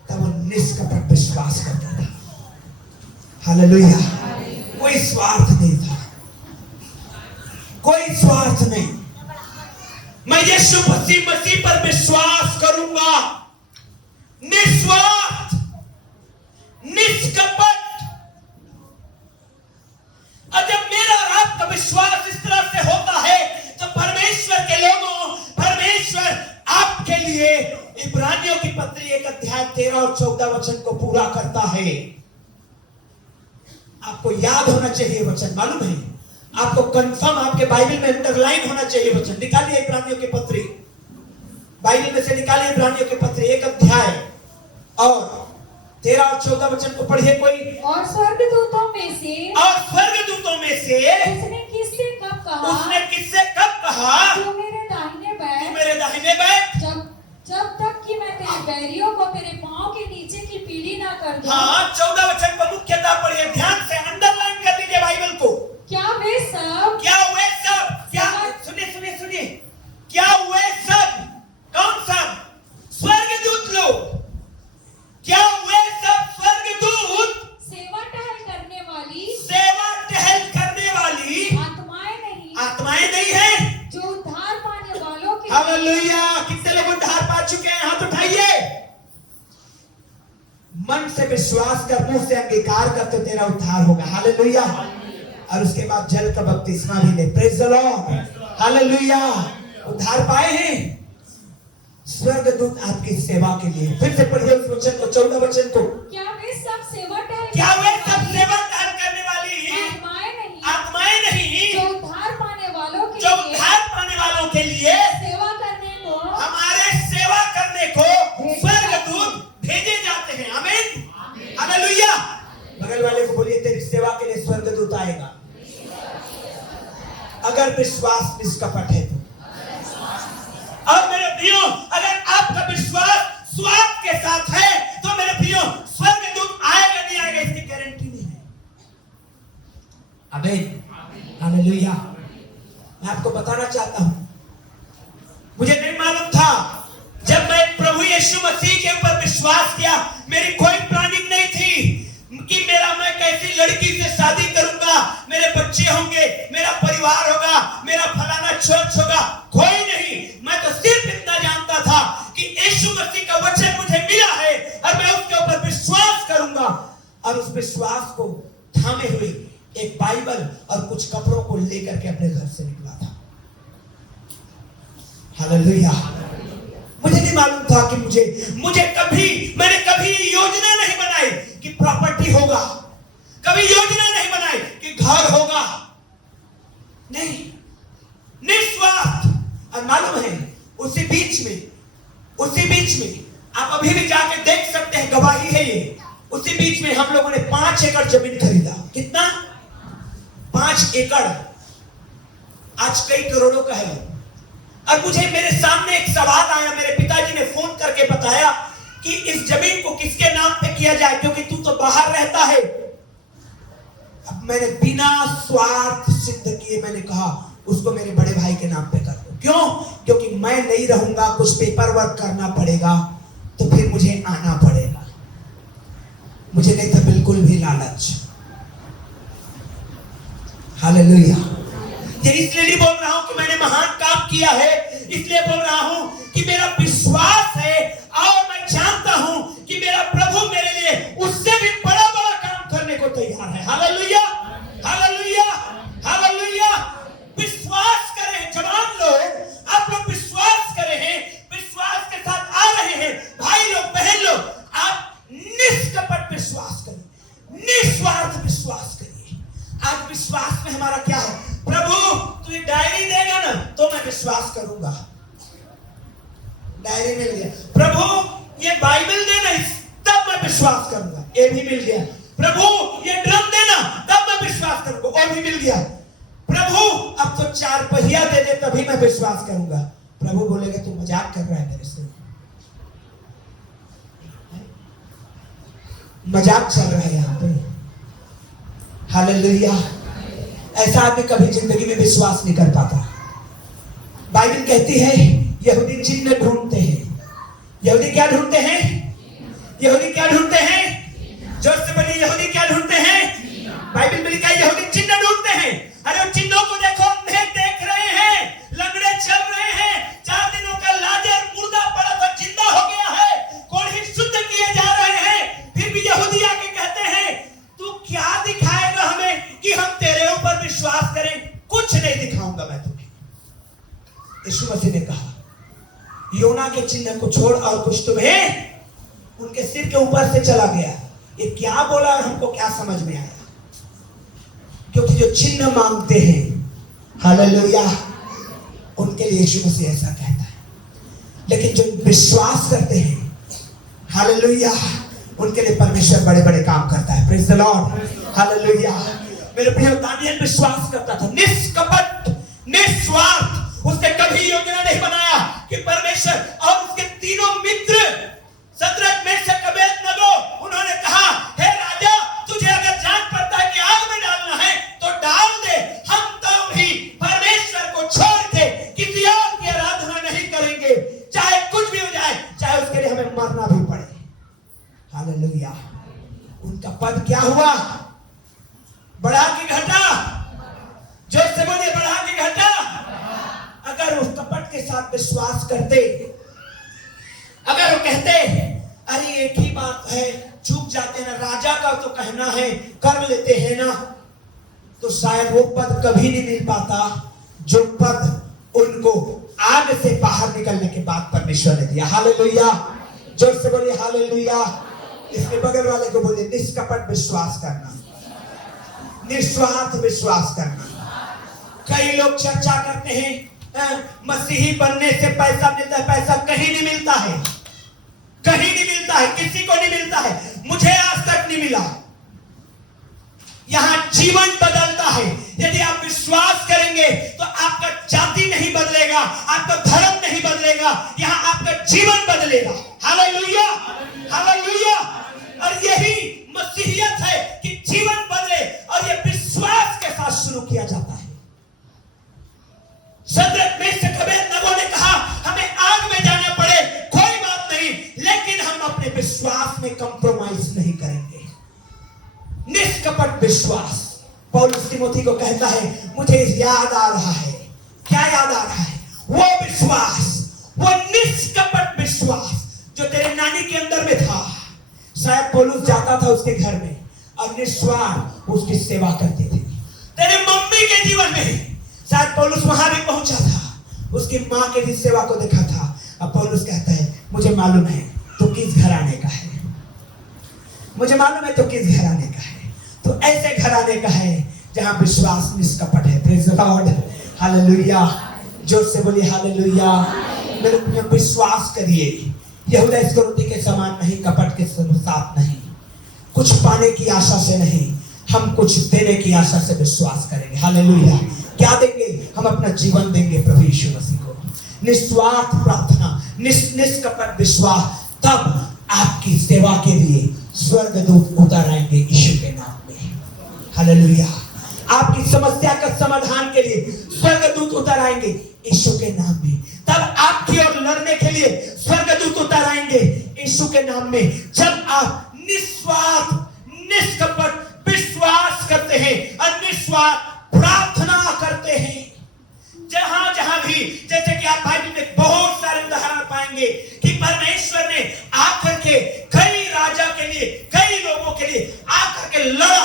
तब वो निष्कपट विश्वास करता था। हालेलुया। कोई स्वार्थ नहीं था, कोई स्वार्थ नहीं। मैं यीशु मसीह पर विश्वास करूंगा, निस्वार्थ, निष्कपट। और जब मेरा और आपका विश्वास इस तरह से होता है, तो परमेश्वर के लोगों, परमेश्वर आपके लिए इब्रानियों की पत्री 1 अध्याय 13 और 14 वचन को पूरा करता है। आपको याद होना चाहिए वचन, मालूम है आपको, कंफर्म आपके बाइबल में अंडरलाइन होना चाहिए वचन। निकालिए इब्रानियों की पत्री, बाइबल में से निकालिए इब्रानियों की पत्री 1 अध्याय और 13 और 14 वचन को पढ़िए कोई। और स्वर्गदूतों में से, और स्वर्गदूतों में से उसने किससे कब कहा, उसने किससे कब कहा, तू मेरे दाहिने बैठ, तू मेरे दाहिने बैठ, जब तक कि मैं तेरे बैरियों को तेरे पांव के नीचे की पीढ़ी ना कर दूं। हाँ, 14 वचन को मुख्यतः पढ़िए, ध्यान से अंडरलाइन कर दीजिए बाइबल को। क्या वे सब, क्या वे सब, क्या, सुनिए सुनिए सुनिए, क्या वे सब, कौन सब? स्वर्गदूत लोग। क्या वे सब स्वर्गदूत सेवा टहल करने वाली, सेवा टहल करने वाली आत्माएं नहीं, आत्माएं नहीं है जो उद्धार पाने वालों के, हालेलुया। कितने लोग उद्धार पा चुके हैं? हाथ उठाइए। मन से विश्वास कर, मुंह से अंगीकार कर, तो तेरा उद्धार होगा। हालेलुया। और उसके बाद जल का बपतिस्मा भी ले। Praise the Lord, hallelujah. उद्धार पाए हैं, स्वर्गदूत आपकी सेवा के लिए। फिर से पढ़िए उस वचन को, 14 वचन को। क्या वे सब सेवा टहल, क्या वे सब सेवा टहल करने वाली आत्माएं नहीं, आत्माएं नहीं, जो उद्धार पाने वालों के जो लिए, उद्धार पाने वालों के लिए, सेवा करने को, हमारे सेवा करने को स्वर्गदूत भेजे जाते हैं। आमीन, हालेलुया। बगल वाले को बोलिए, तेरी सेवा के लिए स्वर्गदूत आएगा। अगर विश्वास निष्कपट है तो। और मेरे प्रियो, अगर आपका विश्वास स्वार्थ के साथ है तो मेरे प्रियो, स्वर्गदूत आएगा नहीं आएगा इसकी गारंटी नहीं है। आमीन, हालेलुया। मैं आपको बताना चाहता हूं, मुझे नहीं मालूम था, जब मैं प्रभु यीशु मसीह के ऊपर विश्वास किया, मेरी कोई प्लानिंग नहीं थी कि मैं कैसी लड़की से शादी करूंगा, मेरे बच्चे होंगे, मेरा परिवार होगा, मेरा फलाना चर्च होगा, कोई नहीं। मैं तो सिर्फ इतना जानता था कि यीशु मसीह का वचन मुझे मिला है और मैं उसके ऊपर विश्वास करूंगा। और उस विश्वास को थामे हुए एक बाइबल और कुछ कपड़ों को लेकर के अपने घर से निकला था। हालेलुया। मुझे नहीं मालूम था कि मैंने कभी योजना नहीं बनाई कि प्रॉपर्टी होगा, कभी योजना नहीं बनाई कि घर होगा, नहीं, निस्वार्थ। और मालूम है, उसी बीच में आप अभी भी जाके देख सकते हैं, गवाही है ये। उसी बीच में हम लोगों ने 5 एकड़ जमीन खरीदा। कितना? 5 एकड़, आज कई करोड़ों का है। और मुझे मेरे सामने एक सवाल आया, मेरे पिताजी ने फोन करके बताया कि इस जमीन को किसके नाम पे किया जाए, क्योंकि तू तो बाहर रहता है। अब मैंने बिना स्वार्थ सिद्ध किए मैंने कहा उसको मेरे बड़े भाई के नाम पे कर दो। क्यों? क्योंकि मैं नहीं रहूंगा, कुछ पेपर वर्क करना पड़ेगा, तो फिर मुझे आना पड़ेगा। मुझे नहीं था बिल्कुल भी लालच। हालेलुया। ये इसलिए नहीं बोल रहा हूं कि मैंने महान काम किया है, इसलिए बोल रहा हूं कि मेरा विश्वास है और मैं जानता हूं कि मेरा प्रभु मेरे लिए उससे भी बड़ा बड़ा काम करने को तैयार है। Hallelujah, hallelujah, hallelujah. विश्वास करें जवान लोग, आप लोग विश्वास करें हैं, विश्वास के साथ आ रहे हैं भाई लोग, बहन लोग, आप निष्कपट विश्वास करें, निस्वार्थ विश्वास करिए। आज विश्वास में हमारा क्या है? प्रभु तू ये डायरी देगा ना तो मैं विश्वास करूंगा। डायरी मिल गया। प्रभु ये बाइबल देना तब मैं विश्वास करूंगा, ये भी मिल गया। प्रभु ये ड्रम देना तब मैं विश्वास करूंगा, वो भी मिल गया। प्रभु अब तो 4 पहिया दे दे तभी मैं विश्वास करूंगा। प्रभु बोलेगा तू मजाक कर रहा है मेरे से, मजाक चल रहा है यहां पे। हालेलुया। ऐसा आदमी कभी जिंदगी में विश्वास नहीं कर पाता। बाइबल कहती है यहूदी चिन्ह ढूंढते हैं। यहूदी क्या ढूंढते हैं? यहूदी क्या ढूंढते हैं? जोर से बोलिए, यहूदी क्या ढूंढते हैं? बाइबल में लिखा है यहूदी चिन्ह ढूंढते हैं। अरे उन चिन्हों को देखो, अंधे देख रहे हैं, लंगड़े चल रहे हैं, 4 दिनों का लाजर मुर्दा पड़ा था जिंदा हो गया है, कोढ़ी शुद्ध किए जा रहे हैं। फिर भी यहूदी आके कहते हैं तू क्या दिखाएगा हमें कि हम तेरे ऊपर विश्वास करें? कुछ नहीं दिखाऊंगा मैं तुम्हें। यीशु मसीह ने कहा योना के चिन्ह को छोड़ और कुछ तुम्हें, उनके सिर के ऊपर से चला गया। ये क्या बोला और हमको क्या समझ में आया? क्योंकि जो चिन्ह मांगते हैं, हालेलुया, उनके लिए यीशु मसीह ऐसा कहता है। लेकिन जो विश्वास करते हैं, हालेलुया, उनके लिए परमेश्वर बड़े बड़े काम करता है। Praise the Lord, hallelujah. मेरे प्रिय, दानियल विश्वास करता था, निष्कपट, निस्वार्थ। उसने कभी योजना नहीं बनाया कि परमेश्वर, और उसके तीनों मित्र सद्रक, मेशक, अबेदनगो, उन्होंने कहा हे राजा, तुझे अगर जान पड़ता है कि आग में डालना है तो डाल दे, हम तो भी परमेश्वर को छोड़ के किसी और की आराधना नहीं करेंगे, चाहे कुछ भी हो जाए, चाहे उसके लिए हमें मरना भी पड़े। हालेलुया। उनका पद क्या हुआ? बढ़ा कि घटा? जोर से बोलिए, बढ़ा कि घटा? अगर उस कपट के साथ विश्वास करते, अगर वो कहते अरे एक ही बात है, चूक जाते ना, राजा का तो कहना है, कर लेते हैं ना, तो शायद वो पद कभी नहीं मिल पाता जो पद उनको आग से बाहर निकलने के बाद परमेश्वर ने दिया। हालेलुया। जोर से बोलिए हालेलुया। इसके बगल वाले को बोलिए, निष्कपट विश्वास करना, निस्वार्थ विश्वास करना। कई लोग चर्चा करते हैं मसीही बनने से पैसा मिलता है। पैसा कहीं नहीं मिलता है, कहीं नहीं मिलता है, किसी को नहीं मिलता है, मुझे आज तक नहीं मिला। यहां जीवन बदलता है, यदि आप विश्वास करेंगे तो आपका जाति नहीं बदलेगा, आपका धर्म नहीं बदलेगा, यहाँ आपका जीवन बदलेगा। Hallelujah, hallelujah. और यही मसीहियत है कि जीवन बदले, और ये विश्वास के साथ शुरू किया जाता है। शद्रक, मेशक, अबेदनगो ने कहा हमें आग में जाना पड़े कोई बात नहीं, लेकिन हम अपने विश्वास में कंप्रोमाइज नहीं करेंगे। निष्कपट विश्वास। पौलुस तिमोथी को कहता है मुझे याद आ रहा है, क्या याद आ रहा है? वो विश्वास, वो निष्कपट विश्वास जो तेरे नानी के अंदर में था। शायद पौलुस जाता था उसके घर में और निस्वार्थ उसकी सेवा करते थे। तेरे मम्मी के जीवन में शायद पौलुस वहां भी पहुंचा था, उसकी मां के भी सेवा को देखा था। अब पौलुस कहता है मुझे मालूम है तो किस घराने का है, मुझे मालूम है तो किस घराने का है। तो ऐसे घराने का है जहां विश्वास निष्कपट है। Praise the Lord, hallelujah. जोर से बोलिए हालेलुया। मेरे विश्वास करिए, यहूदा इस्करियोती के समान नहीं, कपट के साथ नहीं, कुछ पाने की आशा से नहीं, हम कुछ देने की आशा से विश्वास करेंगे। हालेलुया। क्या देंगे? हम अपना जीवन देंगे प्रभु यीशु मसीह को। निस्वार्थ प्रार्थना, निष्कपट विश्वास, तब आपकी सेवा के लिए स्वर्गदूत उतर आएंगे यीशु के नाम में। हालेलुया। आपकी समस्या का समाधान के लिए स्वर्गदूत उतर आएंगे यीशु के नाम में। तब आपकी ओर लड़ने के लिए स्वर्गदूत उतर आएंगे यीशु के नाम में। जब आप निस्वार्थ निष्कपट विश्वास करते हैं और निस्वार्थ प्रार्थना करते हैं, जहां जहां भी, जैसे कि आप बाइबल में बहुत सारे उदाहरण पाएंगे कि परमेश्वर ने आकर के कई राजा के लिए, कई लोगों के लिए आकर के लड़ा।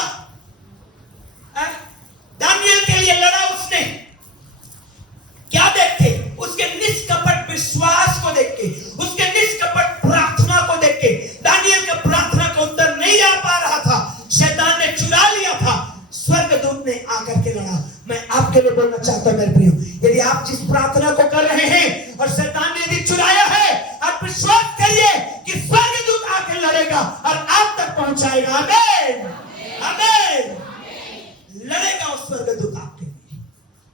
दानियल के लिए लड़ा उसने। क्या देखते? उसके निष्कपट विश्वास को देख के, उसके निष्कपट प्रार्थना को देख के। दानियल का प्रार्थना का उत्तर नहीं आ पा रहा था, शैतान ने चुरा लिया था, स्वर्गदूत ने आकर के लड़ा। मैं आपके लिए बोलना चाहता हूं मेरे प्रियो, यदि आप जिस प्रार्थना को कर रहे हैं और शैतान ने यदि चुराया है, आप विश्वास करिए कि स्वर्गदूत आकर लड़ेगा और आप तक पहुंचाएगा। आमीन, आमीन। लड़ेगा वो स्वर्गदूत आपके लिए,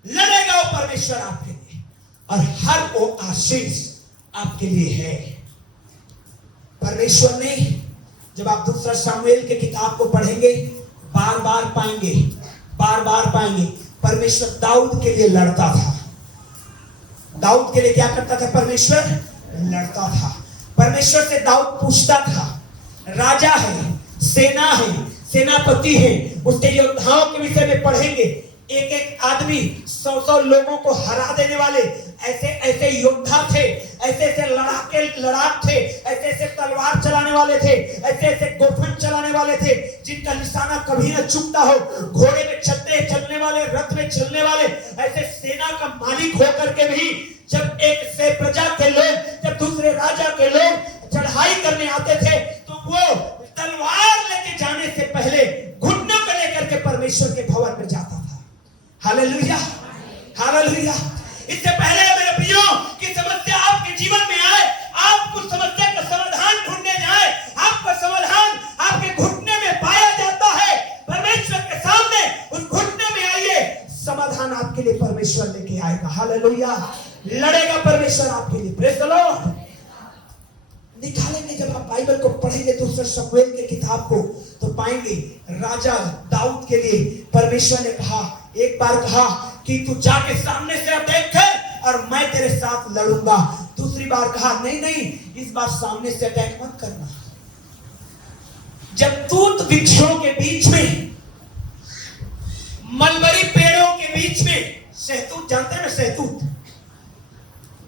लड़ेगा वो परमेश्वर आपके लिए, और हर वो आशीष आपके लिए है। परमेश्वर ने, जब आप दूसरा शमूएल के किताब को पढ़ेंगे, बार बार पाएंगे, बार बार पाएंगे परमेश्वर दाऊद के लिए लड़ता था। दाऊद के लिए क्या करता था? परमेश्वर लड़ता था। परमेश्वर से दाऊद पूछता था, राजा है, सेना है, सेनापति है, उसके योद्धाओं के विषय में पढ़ेंगे। एक एक आदमी 100 लोगों को हरा देने वाले ऐसे ऐसे योद्धा थे, ऐसे ऐसे लड़ाक थे, ऐसे ऐसे तलवार चलाने वाले थे, ऐसे ऐसे गोफन चलाने वाले थे जिनका निशाना कभी न चूकता हो, घोड़े में चलने वाले, रथ में चलने वाले, ऐसे सेना का मालिक होकर के भी जब एक से प्रजा के लोग, जब दूसरे राजा के लोग चढ़ाई करने आते थे तो वो तलवार लेके जाने से पहले घुटनों को लेकर के परमेश्वर के भवन में जाता था। Hallelujah, hallelujah. इससे पहले मेरे प्रियो की समस्या आपके जीवन में आए, आप उस समस्या का समाधान ढूंढने जाए, आपका समाधान आपके घुटने में पाया जाता है। परमेश्वर के सामने उस घुटने में आइए, समाधान आपके लिए परमेश्वर लेके आएगा। हालेलुया। लड़ेगा परमेश्वर आपके लिए। Praise the Lord. निकालेंगे, जब आप बाइबल को पढ़ेंगे दूसरा शमूएल के किताब को, तो पाएंगे राजा दाऊद के लिए परमेश्वर ने कहा, एक बार कहा कि तू जाके सामने से अटैक कर और मैं तेरे साथ लड़ूंगा। दूसरी बार कहा नहीं नहीं, इस बार सामने से अटैक मत करना। जब तूत वृक्षों के बीच में, मलबरी पेड़ों के बीच में, सहतूत जानते हैं ना, सहतूत,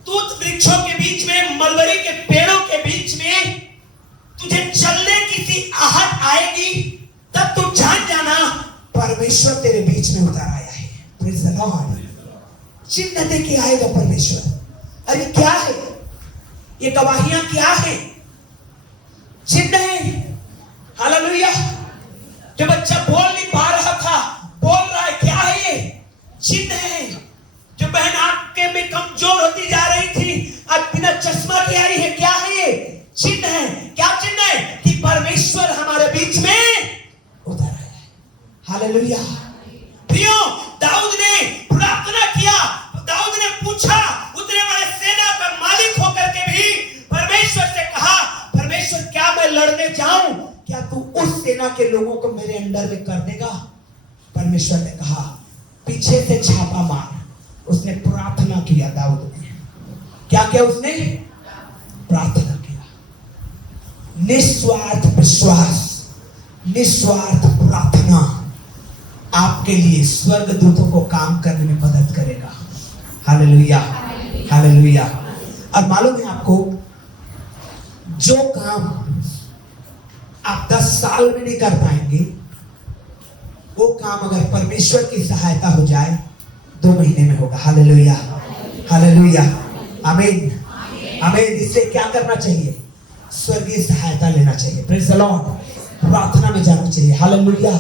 तूत वृक्षों के बीच में, मलबरी के पेड़ों के बीच में तुझे चलने की सी आहट आएगी, तब तू जान जाना परमेश्वर तेरे बीच में उतर आया है। Praise the Lord. चिन्ह दे के आएगा परमेश्वर। अरे क्या है ये? गवाहियां क्या है? चिन्ह है। हालेलुया। जो बच्चा बोल नहीं पा रहा था, बोल रहा है, क्या है ये? चिन्ह है। जो बहन आंखें में कमजोर होती जा रही थी, आज बिना चश्मा के आई है, क्या है ये? चिन्ह है। क्या चिन्ह है? कि परमेश्वर हमारे बीच में उतर आया है। हालेलुया। प्रियो, दाऊद ने प्रार्थना किया, दाऊद ने पूछा, उतने बड़े सेना का मालिक होकर के भी परमेश्वर से कहा, परमेश्वर क्या मैं लड़ने जाऊं, क्या तू उस सेना के लोगों को मेरे अंडर में कर देगा? परमेश्वर ने कहा, पीछे से छापा मार। उसने प्रार्थना किया, दाऊद ने क्या किया? उसने प्रार्थना किया। निस्वार्थ विश्वास, निस्वार्थ प्रार्थना आपके लिए स्वर्गदूतों को काम करने में मदद करेगा। Hallelujah, hallelujah. और मालूम है आपको, जो काम आप 10 साल में नहीं कर पाएंगे, वो काम अगर परमेश्वर की सहायता हो जाए 2 महीने में होगा। हालेलुया, हालेलुया, आमीन, आमीन। इससे क्या करना चाहिए? स्वर्गीय सहायता लेना चाहिए। Praise the Lord. प्रार्थना में जाना चाहिए। हालेलुया।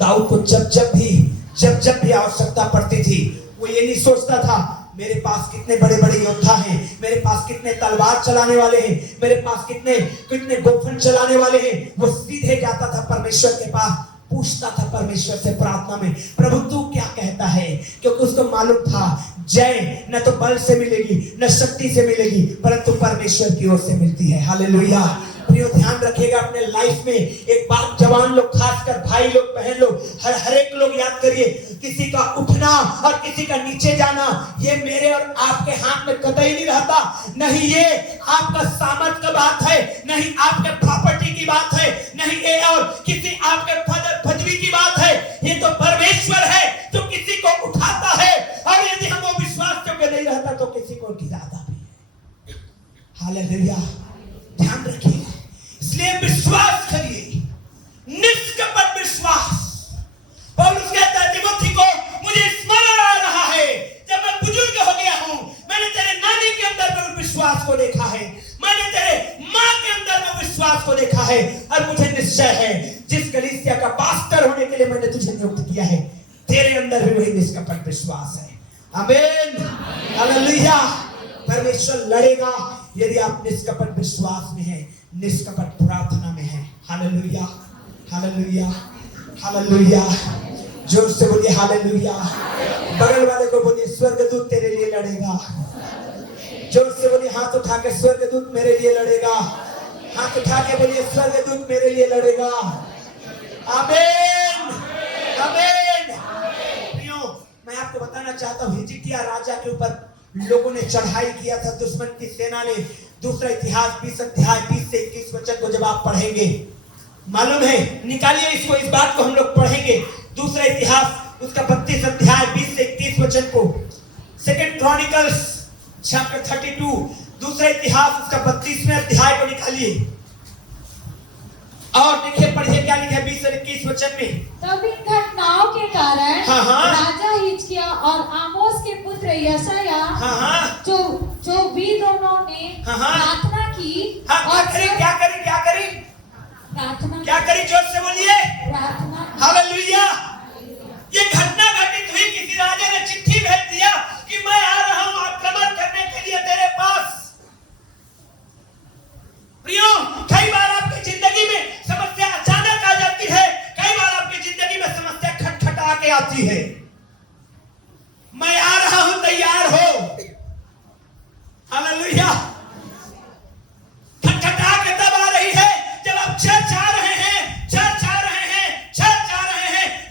दाऊद को जब जब भी आवश्यकता पड़ती थी, वो ये नहीं सोचता था मेरे पास कितने बड़े बड़े योद्धा हैं, मेरे पास कितने तलवार चलाने वाले हैं, मेरे पास कितने गोफन चलाने वाले हैं। वो सीधे जाता था परमेश्वर के पास, पूछता था परमेश्वर से प्रार्थना में, प्रभु तू क्या कहता है? क्योंकि उसको मालूम था जय न तो बल से मिलेगी, न शक्ति से मिलेगी, परंतु परमेश्वर की ओर से मिलती है। हालेलुया। प्रियो, ध्यान रखिएगा अपने लाइफ में। एक बार जवान लोग, खासकर भाई लोग, बहन लोग, हर एक लोग याद करिए, किसी का उठना और किसी का नीचे जाना ये मेरे और आपके हाथ में कतई नहीं रहता। नहीं ये आपका सामर्थ का बात है, नहीं आपके प्रॉपर्टी की बात है, नहीं ये और किसी आपके पदवी की बात है। ये तो परमेश्वर है जो किसी को उठाता है, और यदि हम वो विश्वास योग्य नहीं रहता तो किसी को गिराता भी है। हालेलुया। ध्यान रखिए, इसलिए विश्वास करिए, निष्कपट विश्वास। पौलुस कहता है तिमोथी को, मुझे स्मरण आ रहा है जब मैं बुजुर्ग हो गया हूं, मैंने तेरे नानी के अंदर में विश्वास को देखा है, मैंने तेरे मां के अंदर में विश्वास को देखा है, और मुझे निश्चय है जिस कलीसिया का पास्टर होने के लिए मैंने तुझे नियुक्त किया है, तेरे अंदर भी वही निष्कपट विश्वास है। आमीन, हालेलुया। परमेश्वर लड़ेगा यदि आप निष्कपट विश्वास में हैं, निष्कपट प्रार्थना में हैं। Hallelujah, hallelujah, hallelujah. जोर से बोलिए हालेलुया। बगल वाले को बोलिए स्वर्गदूत तेरे लिए लड़ेगा। जोर से बोलिए, हाथ उठा के स्वर्गदूत मेरे लिए लड़ेगा। हाथ उठा के बोलिए स्वर्गदूत मेरे लिए लड़ेगा। आमीन, आमीन। प्रियो, मैं आपको बताना चाहता हूं, हिजकिय्याह राजा के ऊपर लोगों ने चढ़ाई किया था, दुश्मन की सेना ने। दूसरा इतिहास 20 अध्याय 20 से 21 वचन को जब आप पढ़ेंगे, मालूम है, निकालिए इसको, इस बात को हम लोग पढ़ेंगे। दूसरा इतिहास उसका 32 अध्याय 20 से 21 वचन को, सेकंड क्रॉनिकल्स चैप्टर 32, दूसरा इतिहास उसका 32वें अध्याय को निकालिए और देखिए, पढ़िए क्या लिखा है 20 और 21 वचन में। तब इन घटनाओं के कारण राजा हिजकिय्याह और आमोस के पुत्र यशायाह जो भी दोनों ने प्रार्थना की। और क्या करी? प्रार्थना। क्या करी? जोर से बोलिए। प्रार्थना। हालेलुया। ये घटना घटित हुई, किसी राजा ने चिट्ठी भेज दिया कि मैं आ रहा हूं आक्रमण करने के लिए तेरे पास। प्रियो, कई बार आपकी जिंदगी में समस्या अचानक आ जाती है, कई बार आपकी जिंदगी में समस्या खटखटा के आती है। मैं आ रहा हूं, तैयार हो। हालेलुया। खटखटा के तब आ रही है जब आप चर्च आ रहे हैं,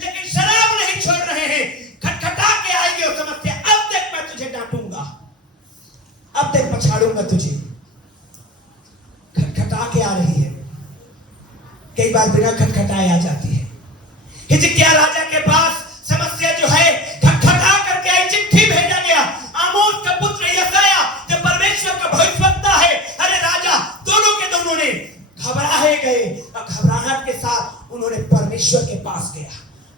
लेकिन शराब नहीं छोड़ रहे हैं। खटखटा के आएगी वो समस्या, अब देख मैं तुझे डांटूंगा, अब देख पछाड़ूंगा तुझे। खटखटा के आ रही है, कई बार बिना खटखटाए आ जाती है। हिजकिय्याह राजा के पास समस्या जो है खटखटा करके आई, चिट्ठी भेजा गया। आमोस का पुत्र यशायाह जो परमेश्वर का भविष्यवक्ता है, अरे राजा, दोनों के दोनों ने घबराए गए, और घबराहट के साथ उन्होंने परमेश्वर के पास गया।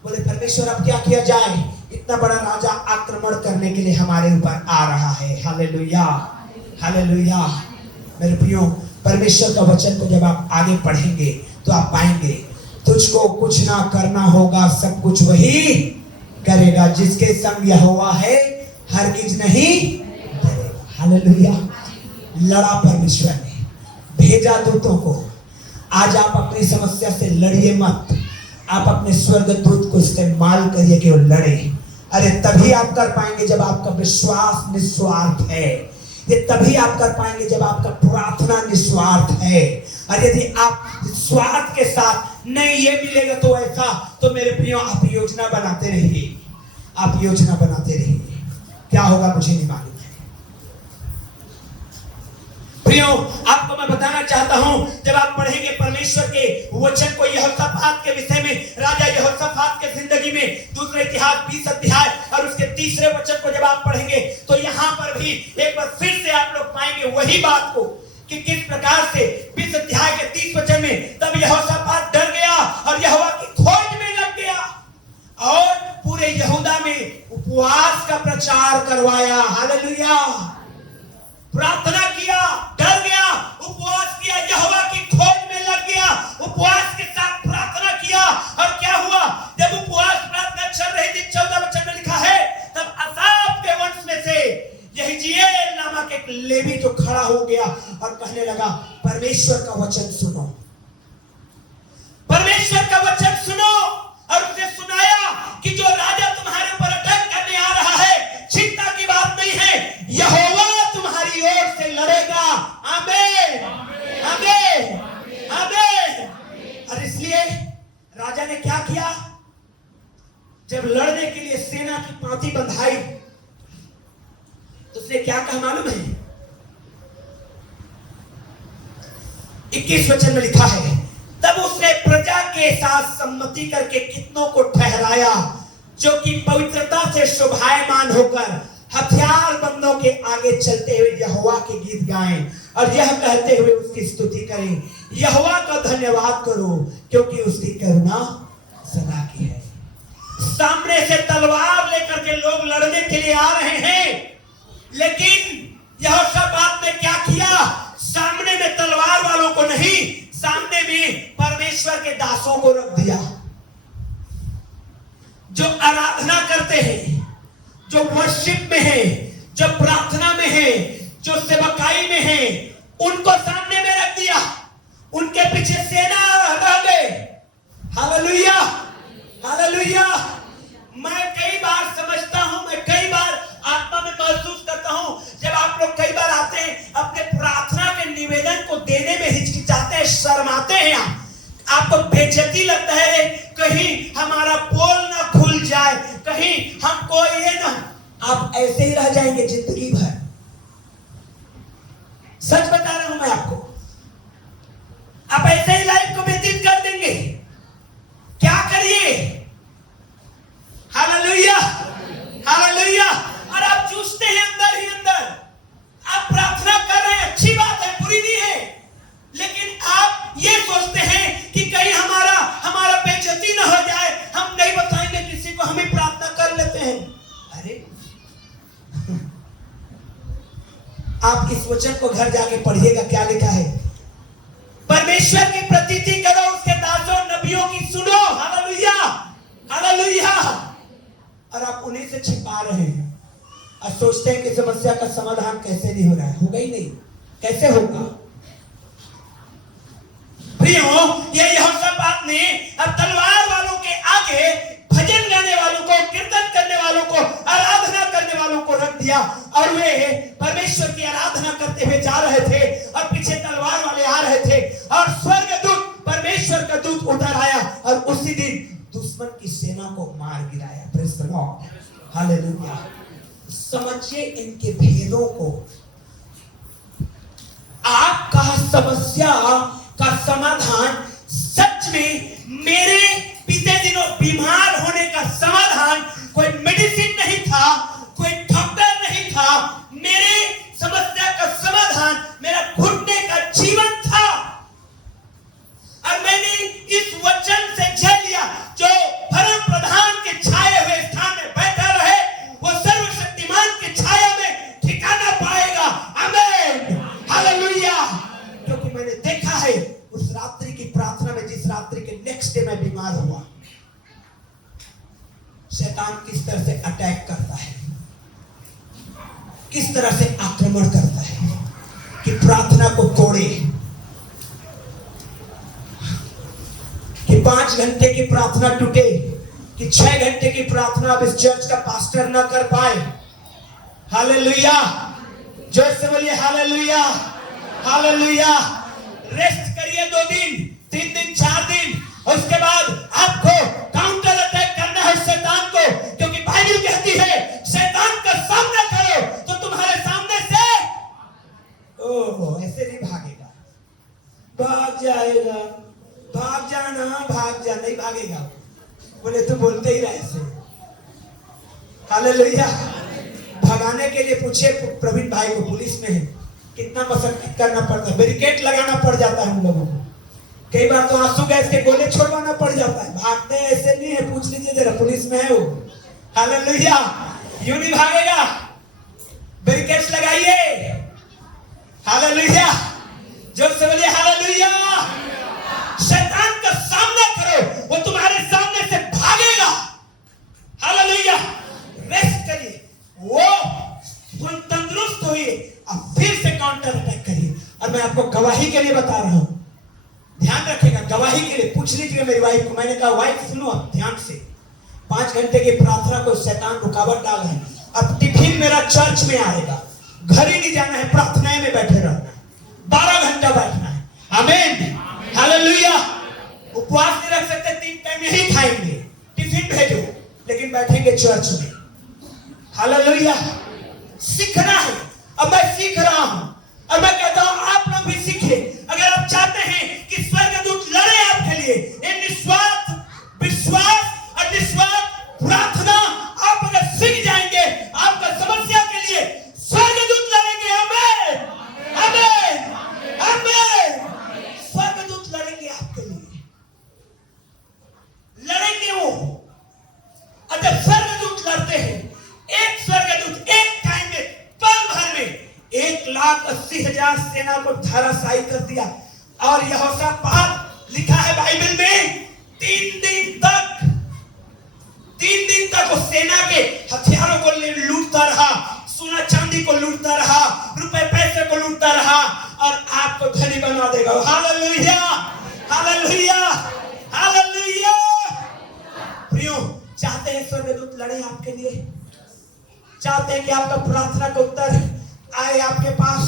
बोले परमेश्वर अब क्या किया जाए, इतना बड़ा राजा आक्रमण करने के लिए हमारे ऊपर आ रहा है। Hallelujah, hallelujah. मेरे प्रियो, परमेश्वर का वचन को जब आप आगे पढ़ेंगे तो आप पाएंगे तुझको कुछ ना करना होगा, सब कुछ वही करेगा। जिसके संग यहोवा है हरगिज नहीं डरेगा। हालेलुया। लड़ा परमेश्वर ने, भेजा दूतों को। आज आप अपनी समस्या से लड़िए मत, आप अपने स्वर्गदूत को इस्तेमाल करिए कि वो लड़े। अरे तभी आप कर पाएंगे जब आपका विश्वास निस्वार्थ है। ये तभी आप कर पाएंगे जब आपका प्रार्थना निस्वार्थ है। और यदि आप स्वार्थ के साथ नहीं ये मिलेगा तो ऐसा, तो मेरे प्रियो आप योजना बनाते रहिए, आप योजना बनाते रहिए। क्या होगा मुझे नहीं मालूम है। प्रियो आपको मैं बताना चाहता हूं, जब आप पढ़ेंगे परमेश्वर के वचन को यहोशापात के विषय में, राजा यहोशापात के जिंदगी में दूसरे इतिहास 20 अध्याय और उसके तीसरे वचन को जब आप पढ़ेंगे तो यहां पर भी एक बार फिर से आप लोग पाएंगे वही बात को कि किस प्रकार से 20 अध्याय के 30 वचन में तब यहोशापात डर गया और यहोवा की खोज में लग गया और पूरे यहूदा में उपवास का प्रचार करवाया। हालेलुया। प्रार्थना किया, डर गया, उपवास किया, यहोवा की खोज में लग गया, उपवास के साथ प्रार्थना किया। और क्या हुआ, जब उपवास प्रार्थना चल रही थी, 14 वचन में लिखा है, तब आसाफ के वंश में से यहीजीएल नामक एक लेवी जो खड़ा हो गया और कहने लगा, परमेश्वर का वचन सुनो, परमेश्वर का वचन सुनो। और उसे सुनाया कि जो राजा तुम्हारे ऊपर अटैक करने आ रहा है, चिंता की बात नहीं है, यहोवा तुम्हारी ओर से लड़ेगा। आमीन, आमीन, आमीन। और इसलिए राजा ने क्या किया, जब लड़ने के लिए सेना की पांति बंधाई तो उसने क्या कहा मालूम है? 21 वचन में लिखा है, तब उसने प्रजा के साथ सम्मति करके कितनों को ठहराया जो कि पवित्रता से शोभायमान होकर हथियार बंदों के आगे चलते हुए यहोवा के गीत गाएं और यह कहते हुए उसकी स्तुति करें, यहोवा का धन्यवाद करो क्योंकि उसकी करुणा सदा की है। सामने से तलवार लेकर के लोग लड़ने के लिए आ रहे हैं, लेकिन यहोशापात ने क्या किया, सामने में तलवार वालों को नहीं, सामने में परमेश्वर के दासों को रख दिया जो आराधना करते हैं, जो वर्शिप में है, जो प्रार्थना में है, जो सेवकाई में है, उनको सामने में रख दिया। उनके पीछे सेना रह गए। Hallelujah, hallelujah. मैं कई बार समझता हूं, मैं कई बार आत्मा में महसूस करता हूं, जब आप लोग कई बार आते हैं अपने प्रार्थना के निवेदन को देने में हिचकिचाते हैं, शर्माते हैं, आपको बेइज्जती लगता है, कहीं हमारा पोल ना खुल जाए, कहीं हमको ये ना, आप ऐसे ही रह जाएंगे जिंदगी भर। सच बता रहा हूं मैं आपको, आप ऐसे ही लाइफ को व्यतीत कर देंगे। क्या करिए? Hallelujah, hallelujah. और आप जूझते हैं अंदर ही अंदर, आप प्रार्थना कर रहे हैं, अच्छी बात है, बुरी नहीं है, लेकिन आप ये सोचते हैं कि कहीं हमारा बेइज्जती न हो जाए, हम नहीं बताएंगे किसी को, हम ही प्रार्थना कर लेते हैं। अरे आप इस वचन को घर जाके पढ़िएगा, क्या लिखा है, परमेश्वर की प्रतीति करो, उसके दासों नबियों की सुनो। Hallelujah, hallelujah. और आप उन्हीं से छिपा रहे हैं और सोचते हैं कि समस्या का समाधान कैसे नहीं हो रहा है। होगा ही नहीं, कैसे होगा? प्रियो, ये यहोशापात ने अब तलवार वालों के आगे भजन गाने वालों को, कीर्तन करने वालों को, आराधना करने वालों को रख दिया और वे परमेश्वर की आराधना करते हुए जा रहे थे और पीछे तलवार वाले आ रहे थे और स्वर्गदूत, परमेश्वर का दूत उतर आया और उसी दिन दुश्मन की सेना को मार गिराया। Praise the Lord, hallelujah. समझिए इनके भेदों को। आपका समस्या का समाधान सच में, मेरे बीते दिनों बीमार होने का समाधान कोई मेडिसिन नहीं था, कोई डॉक्टर नहीं था, मेरे समस्या का समाधान मेरा घुटने का जीवन था। और मैंने इस वचन से झेल लिया, जो परम प्रधान के छाए हुए स्थान में बैठा रहे, वो सर्वशक्तिमान की छाया में ठिकाना पाएगा। आमीन, हालेलुया। क्योंकि मैंने देखा है उस रात्रि की प्रार्थना में, जिस रात्रि के नेक्स्ट डे मैं बीमार हुआ, शैतान किस तरह से अटैक करता है, किस तरह से आक्रमण करता है कि प्रार्थना को तोड़े, कि 5 घंटे की प्रार्थना टूटे, कि 6 घंटे की प्रार्थना अब इस चर्च का पास्टर ना कर पाए। हालेलुया, जोर से बोलिए हालेलुया, हालेलुया। रेस्ट करिए 2 दिन, 3 दिन, 4 दिन, और उसके बाद आपको काउंटर अटैक करना है शैतान को, क्योंकि बाइबल कहती है शैतान का सामना करो तो तुम्हारे सामने से ऐसे नहीं भागेगा, भाग जाएगा। भाग जाना, भाग जा, नहीं भागेगा। बोले तू बोलते ही रहे ऐसे। हालेलुया। भगाने के लिए पूछे प्रवीण भाई को, पुलिस में है, कितना मशक्कत करना पड़ता है, बैरिकेड लगाना पड़ जाता है हम लोगों को, कई बार तो आंसू गैस के गोले छोड़वाना पड़ जाता है। भागते हैं ऐसे नहीं है, पूछ लीजिए जरा, पुलिस में है वो। हालेलुया, यूं नहीं भागेगा, बैरिकेड्स लगाइए। हालेलुया, जोर से बोलिए हालेलुया। शैतान का सामना करो, वो तुम्हारे सामने से भागेगा। हालेलुया। रेस्ट करिए, वो तंदुरुस्त होइए, अब फिर से काउंटर अटैक करिए। और मैं आपको गवाही के लिए बता रहा हूं, ध्यान रखिएगा, गवाही के लिए। पूछ लीजिए मेरी वाइफ को, मैंने कहा वाइफ सुनो आप ध्यान से, 5 घंटे की प्रार्थना को शैतान रुकावट डाल रहा है। अब टिफिन मेरा चर्च में आएगा, घर ही नहीं जाना है, प्रार्थना में बैठे रहना है, 12 घंटा बैठना है। आमीन, हालेलुया। उपवास नहीं रख सकते, 3 टाइम यही खाएंगे, टिफिन भेजो, लेकिन बैठेंगे चर्च में। हालेलुया। सीखना है, अब मैं सीख रहा हूं, और मैं कहता हूं आप लोग भी सीखें। अगर आप चाहते हैं कि स्वर्गदूत लड़े आपके लिए, ये निस्वार्थ विश्वास और निस्वार्थ प्रार्थना आप अगर सीख जाएंगे, आपका समस्या के लिए स्वर्गदूत लड़ेंगे। आमीन, आमीन, आमीन। स्वर्गदूत लड़ेंगे आपके लिए, लड़ेंगे वो। और जब स्वर्गदूत लड़ते हैं, एक स्वर्गदूत एक टाइम में, पल भर में 1,80,000 सेना को धराशायी कर दिया। और यहोशापात लिखा है बाइबल में, 3 दिन तक वो सेना के हथियारों को लूटता रहा, सोना चांदी को लूटता रहा, रुपए पैसे को लूटता रहा, और आपको धनी बना देगा। Hallelujah, hallelujah, hallelujah. प्रियो, चाहते हैं स्वर्गदूत लड़े आपके लिए? चाहते हैं कि आपका प्रार्थना का उत्तर आए आपके पास?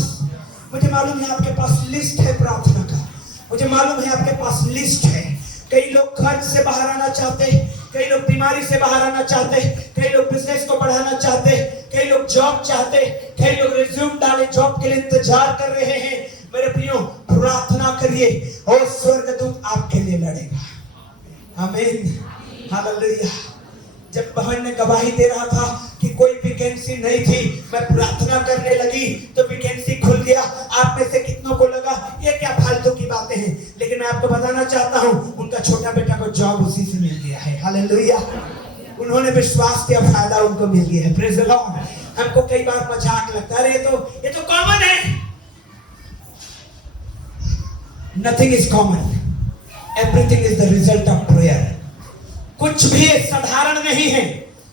मुझे मालूम है आपके पास लिस्ट है प्रार्थना का, मुझे मालूम है आपके पास लिस्ट है। कई लोग कर्ज से बाहर आना चाहते, कई लोग बीमारी से बाहर आना चाहते, कई लोग बिजनेस को बढ़ाना चाहते, कई लोग जॉब चाहते, कई लोग रिज्यूम डाले, जॉब के लिए इंतजार कर रहे हैं। मेरे प्रियो, प्रार्थना करिए और स्वर्गदूत आपके लिए लड़ेगा। आमीन, हालेलुया। जब बहन ने गवाही दे रहा था कि कोई वैकेंसी नहीं थी, मैं प्रार्थना करने लगी तो वैकेंसी खुल गया। आप में से कितनों को लगा ये क्या फालतू की बातें हैं, लेकिन मैं आपको बताना चाहता हूं, उनका छोटा बेटा को जॉब उसी से मिल गया है। हालेलुया। उन्होंने विश्वास किया, फायदा उनको मिल गया है। Praise the Lord. हमको कई बार मजाक लगता है, ये तो कॉमन है। Nothing is common, everything is the result of prayer. कुछ भी साधारण नहीं है,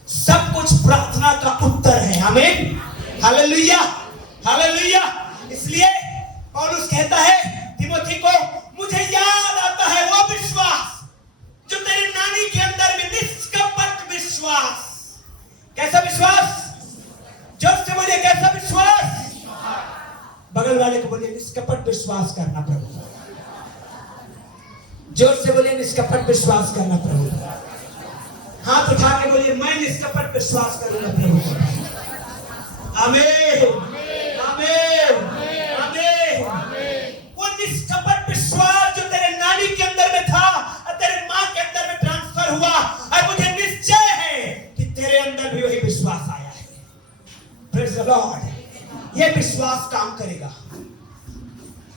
सब कुछ प्रार्थना का उत्तर है। आमीन, हालेलुया, हालेलुया। इसलिए पौलुस कहता है तिमोथी को, मुझे याद आता है वो विश्वास जो तेरी नानी के अंदर में, निष्कपट विश्वास। कैसा विश्वास? जोर से बोलिए, कैसा विश्वास? बगल वाले को बोलिए निष्कपट विश्वास करना प्रभु। जोर से बोलिए निष्कपट विश्वास करना प्रभु। हाथ उठा के बोलिए, मैं निष्कपट विश्वास करूंगा प्रभु। आमीन, आमीन, आमीन। वो निष्कपट विश्वास जो तेरे नानी के अंदर में था और तेरे मां के अंदर में ट्रांसफर हुआ, और मुझे निश्चय है कि तेरे अंदर भी वही विश्वास आया है। Praise the Lord. ये विश्वास काम करेगा,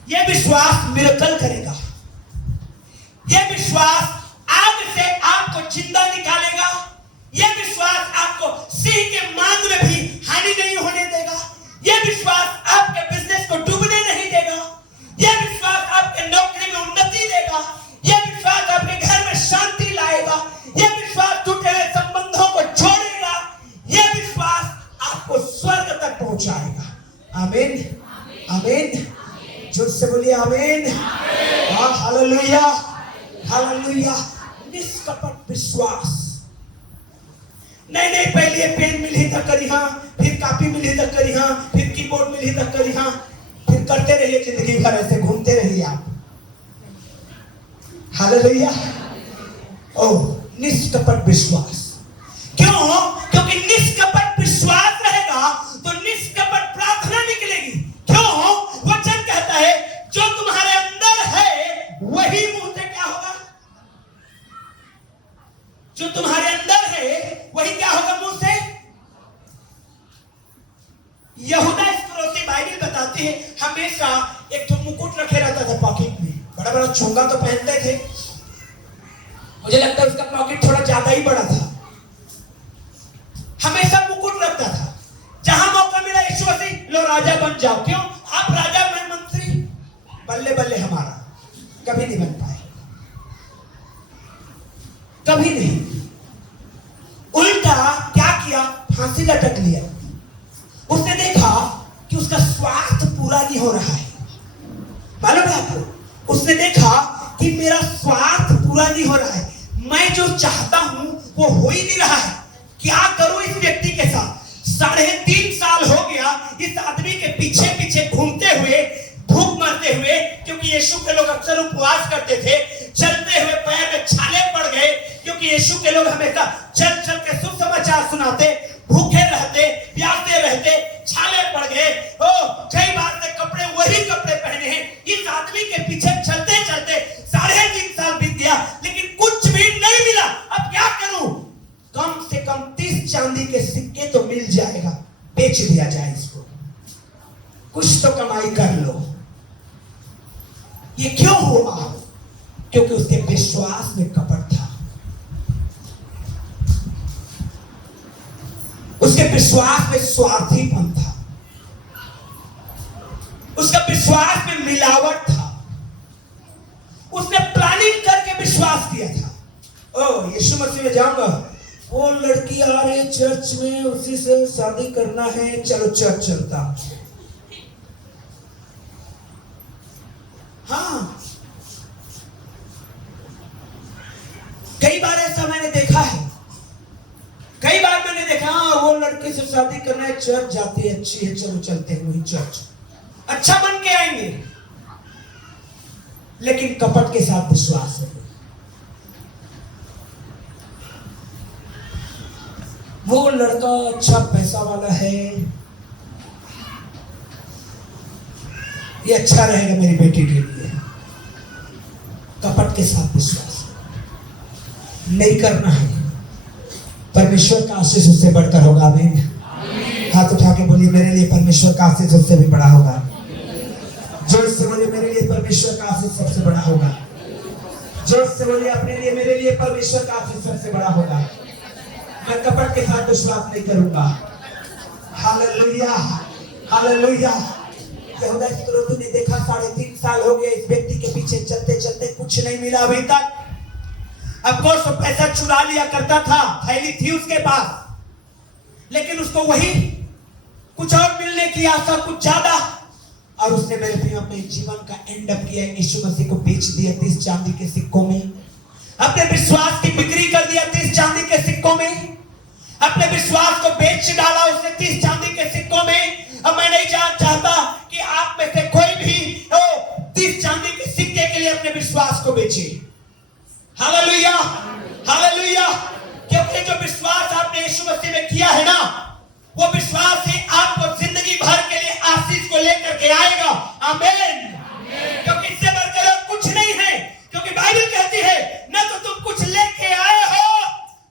ये विश्वास मिरेकल करेगा, ये विश्वास आग से आपको जिंदा निकालेगा, यह विश्वास आपको सिंह के मांग में भी हानि नहीं होने देगा, यह विश्वास आपके बिजनेस को डूबने नहीं देगा, यह विश्वास आपके नौकरी में उन्नति देगा, यह विश्वास आपके घर में शांति लाएगा, यह विश्वास टूटे हुए संबंधों को जोड़ेगा, यह विश्वास आपको स्वर्ग तक पहुंचाएगा। आमीन, आमीन। जोर से बोलिए आमीन, हालेलुया, हालेलुया। निष्कपट विश्वास। नहीं नहीं, पहले पेन मिली तक करी हाँ, फिर कॉपी मिली तक करी हाँ, फिर कीबोर्ड मिली तक करी हाँ, फिर करते रहिए जिंदगी भर ऐसे घूमते रहिए आप। हालेलुया। ओह, निष्कपट विश्वास। क्यों? क्योंकि निष्कपट विश्वास रहेगा तो निष्कपट प्रार्थना निकलेगी। क्यों? वचन कहता है जो तुम्हारे अंदर है वही मुंह से क्या होगा? जो तुम्हारे अंदर है वही क्या होगा मुंह से? यहूदा इस्करियोती बाइबल बताती है हमेशा एक तो मुकुट रखे रहता था पॉकेट में, बड़ा बड़ा चोंगा तो पहनते थे, मुझे लगता है उसका पॉकेट थोड़ा ज्यादा ही बड़ा था, हमेशा मुकुट रखता था। जहां मौका मिला यीशु मसीह लो राजा बन जाओ। क्यों? आप राजा मैं मंत्री, बल्ले बल्ले हमारा, कभी नहीं बन पाए, कभी नहीं। उल्टा क्या किया? फांसी लटक लिया। उसने देखा कि उसका स्वार्थ पूरा नहीं हो रहा है। मालूम है आपको? उसने देखा कि मेरा स्वार्थ पूरा नहीं हो रहा है, मैं जो चाहता हूं वो हो ही नहीं रहा है। क्या करूं इस व्यक्ति के साथ? 3.5 साल हो गया इस आदमी के पीछे पीछे घूमते हुए, भूख मरते हुए, क्योंकि यीशु के लोग अक्सर उपवास करते थे, चलते हुए पैर में छाले पड़ गए, क्योंकि यीशु के लोग हमेशा चल चल के सुसमाचार सुनाते, भूखे रहते, प्यासे रहते, छाले पड़ गए। कई बार से कपड़े वही कपड़े पहने हैं। इस आदमी के पीछे चलते चलते 3.5 साल बीत गया, लेकिन कुछ भी नहीं मिला। अब क्या करूं? कम से कम 30 चांदी के सिक्के तो मिल जाएगा, बेच दिया जाए इसको, कुछ तो कमाई कर लो। ये क्यों हुआ? क्योंकि उसके विश्वास में कपट था, उसके विश्वास में स्वार्थीपन था, उसका विश्वास में मिलावट था, उसने प्लानिंग करके विश्वास किया था। ओ यीशु मसीह में जाऊंगा, वो लड़की आ रही चर्च में, उसी से शादी करना है, चलो चर्च चलता। हाँ, कई बार ऐसा मैंने देखा है, कई बार मैंने देखा वो लड़के से शादी करना है, चर्च जाती है, अच्छी है, चलो चलते हैं वही चर्च, अच्छा बन के आएंगे, लेकिन कपट के साथ विश्वास है। वो लड़का अच्छा पैसा वाला है, ये अच्छा रहेगा मेरी बेटी के लिए, कपट के साथ विश्वास नहीं करना है। परमेश्वर का आशीष उससे बढ़कर होगा। आमीन। हाथ उठा के बोलिए मेरे लिए परमेश्वर का आशीष उससे भी बड़ा होगा। जोर से बोलिए मेरे लिए परमेश्वर का आशीष सबसे बड़ा होगा। जोर से बोलिए अपने लिए, मेरे लिए परमेश्वर का आशीष सबसे बड़ा होगा। मैं कपट के साथ विश्वास नहीं करूंगा। Hallelujah, hallelujah. यहूदा इस्करियोती ने देखा 3.5 साल हो गए इस व्यक्ति के पीछे चलते चलते, कुछ नहीं मिला अभी तक। अब कोर्स वो पैसा चुरा लिया करता था, थैली थी उसके पास, लेकिन उसको वही कुछ और मिलने की आशा, कुछ ज्यादा। और उसने मेरे प्रिय अपने जीवन का एंड अप किया, यीशु मसीह को बेच दिया 30 चांदी के सिक्कों में, अपने विश्वास की बिक्री कर दिया 30 चांदी के सिक्कों में, अपने विश्वास को बेच डाला उसने 30 चांदी के सिक्कों में। अब मैं नहीं चाहता कि आप में से कोई भी 30 चांदी के सिक्के के लिए अपने विश्वास को बेचे। Hallelujah, hallelujah. क्योंकि जो विश्वास आपने यीशु मसीह में किया है ना, वो विश्वास ही आपको जिंदगी भर के लिए आशीष को लेकर के आएगा। आमीन। क्योंकि इससे बढ़कर कुछ नहीं है, क्योंकि बाइबल कहती है न तो तुम कुछ लेके आए हो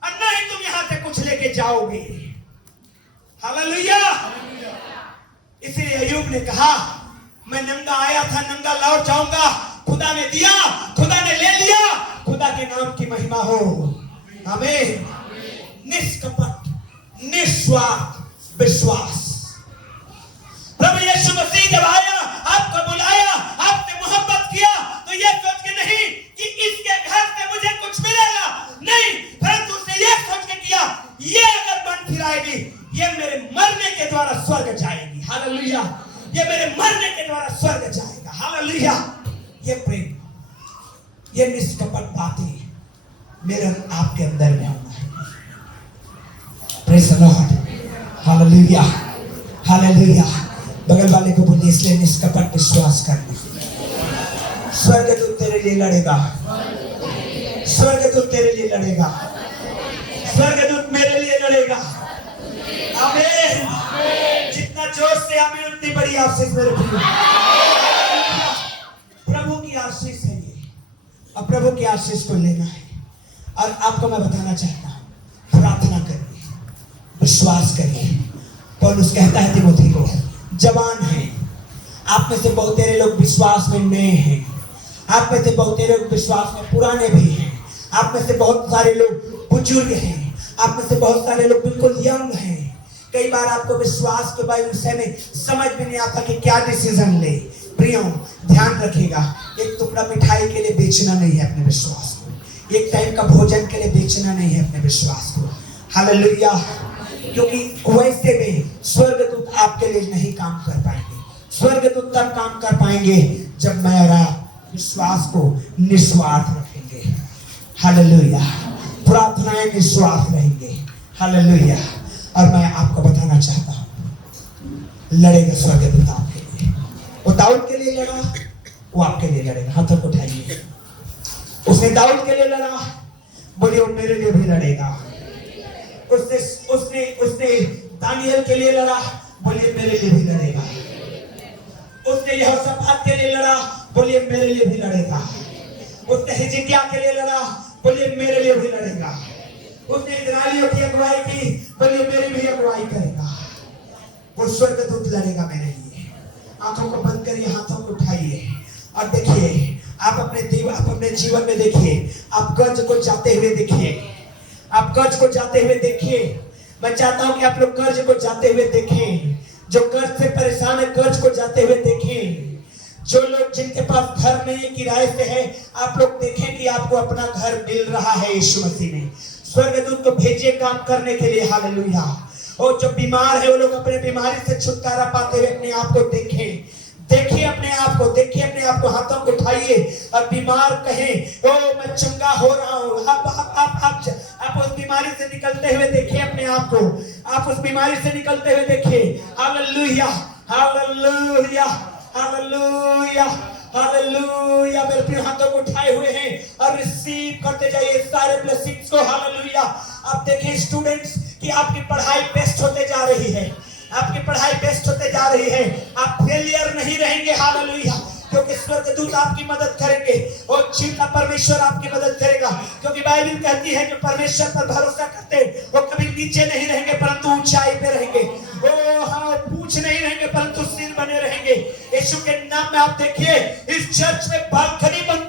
और न ही तुम यहां से कुछ लेके जाओगे। हालेलुया। इसलिए अय्यूब ने कहा मैं नंगा आया था, नंगा लौट जाऊंगा। खुदा ने दिया, खुदा ने ले लिया, खुदा के नाम की महिमा हो। आमीन। निष्कपट, निस्वार्थ विश्वास। प्रभु यीशु मसीह जब आया, आपको बुलाया, आपसे मोहब्बत किया, तो ये सोच के नहीं कि इसके घर से मुझे कुछ मिलेगा, नहीं, परंतु उसने ये सोच के किया ये अगर मन फिराएगी, ये मेरे मरने के द्वारा स्वर्ग जाएगी। हालेलुया। ये मेरे मरने के द्वारा स्वर्ग जाएगा। हालेलुया। ये प्रेम, ये निष्कपट बातें मेरा आपके अंदर में होना है। Praise the Lord, hallelujah, hallelujah. बगल वाले को बोलिए, इसलिए निष्कपट विश्वास करना। स्वर्गदूत तेरे लिए लड़ेगा, स्वर्गदूत तेरे लिए लड़ेगा, स्वर्गदूत मेरे लिए लड़ेगा। आमीन। जितना जोश से आमीन उतनी बड़ी आशीष मेरे प्रिय। प्रभु की आशीष है ये, और प्रभु की आशीष को लेना है। और आपको मैं बताना चाहता हूँ, प्रार्थना करिए, विश्वास करिए। पौलुस कहता है तीमुथी को, जवान हैं, आप में से बहुत तेरे लोग विश्वास में नए हैं, आप में से बहुत तेरे लोग विश्वास में पुराने भी हैं, आप में से बहुत सारे लोग बुजुर्ग हैं, आप में से बहुत सारे लोग बिल्कुल यंग हैं। कई बार आपको विश्वास के विषय में समझ में नहीं आता कि क्या डिसीजन ले। प्रियो, ध्यान रखिएगा, एक टुकड़ा मिठाई के लिए बेचना नहीं है अपने विश्वास को, एक टाइम का भोजन के लिए बेचना नहीं है अपने विश्वास को। हालेलुया। क्योंकि वैसे में स्वर्गदूत आपके लिए नहीं काम कर पाएंगे। स्वर्गदूत तब काम कर पाएंगे जब मेरा विश्वास को निस्वार्थ रखेंगे। हालेलुया। प्रार्थनाएं निस्वार्थ रहेंगे। हालेलुया। और मैं आपको बताना चाहता हूं, लड़ेगा स्वर्गदूत आपके लिए। वो दाऊद के लिए लड़ा, वो आपके लिए लड़ेगा। हाथों को उठाइए। उसने दाऊद के लिए लड़ा, बोलिए वो मेरे लिए भी लड़ेगा। उसने उसने उसने दानियल के लिए लड़ा, बोलिए मेरे लिए भी लड़ेगा। उसने यहोशापात के लिए लड़ा, बोलिए मेरे लिए भी लड़ेगा। उसने हिजकिय्याह के लिए लड़ा, बोलिए मेरे लिए भी लड़ेगा। उसने इस्राएलियों की अगुवाई की, बोलिए मेरी भी अगुवाई करेगा। वो स्वर्गदूत लड़ेगा मेरे लिए। आंखों को बंद करिए, हाथों को उठाइए और देखिए, आप अपने जीवन में देखिए, आप कर्ज को जाते हुए देखिए, आप कर्ज को जाते हुए देखिए। मैं चाहता हूं कि आप लोग कर्ज को जाते हुए देखें। जो कर्ज से परेशान है, कर्ज को जाते हुए देखें। जो लोग जिनके पास घर नहीं, किराए से है, आप लोग देखें कि आपको अपना घर मिल रहा है यीशु मसीह में। स्वर्गदूत को भेजिए काम करने के लिए। हालेलुया। और जो बीमार है, वो लोग अपने बीमारी से छुटकारा पाते हुए अपने आप को देखें। देखिए अपने आप को, देखिए अपने आप को, हाथों को उठाइए और बीमार कहें, ओ मैं चंगा हो रहा हूँ। आप उस बीमारी से निकलते हुए देखिए अपने आप को, आप उस बीमारी से निकलते हुए देखिए। Hallelujah, hallelujah, hallelujah, hallelujah. मेरे प्रिय, हाथों को उठाए हुए हैं और रिसीव करते जाइए सारे ब्लेसिंग्स को। हालेलुया। आप देखिए स्टूडेंट्स कि आपकी पढ़ाई बेस्ट होते जा रही है, आपकी पढ़ाई बेस्ट होते जा रही है। आप फेलियर नहीं रहेंगे। हालेलुया। क्योंकि स्वर्गदूत आपकी मदद करेंगे और जीवता परमेश्वर आपकी मदद करेगा। क्योंकि बाइबल कहती है जो परमेश्वर पर भरोसा करते वो कभी नीचे नहीं रहेंगे परंतु ऊंचाई पे रहेंगे। ओ हाँ, पूछ नहीं रहेंगे परंतु सिर बने रहेंगे। यीशु के नाम में आप देखिए इस चर्च में बालकनी बन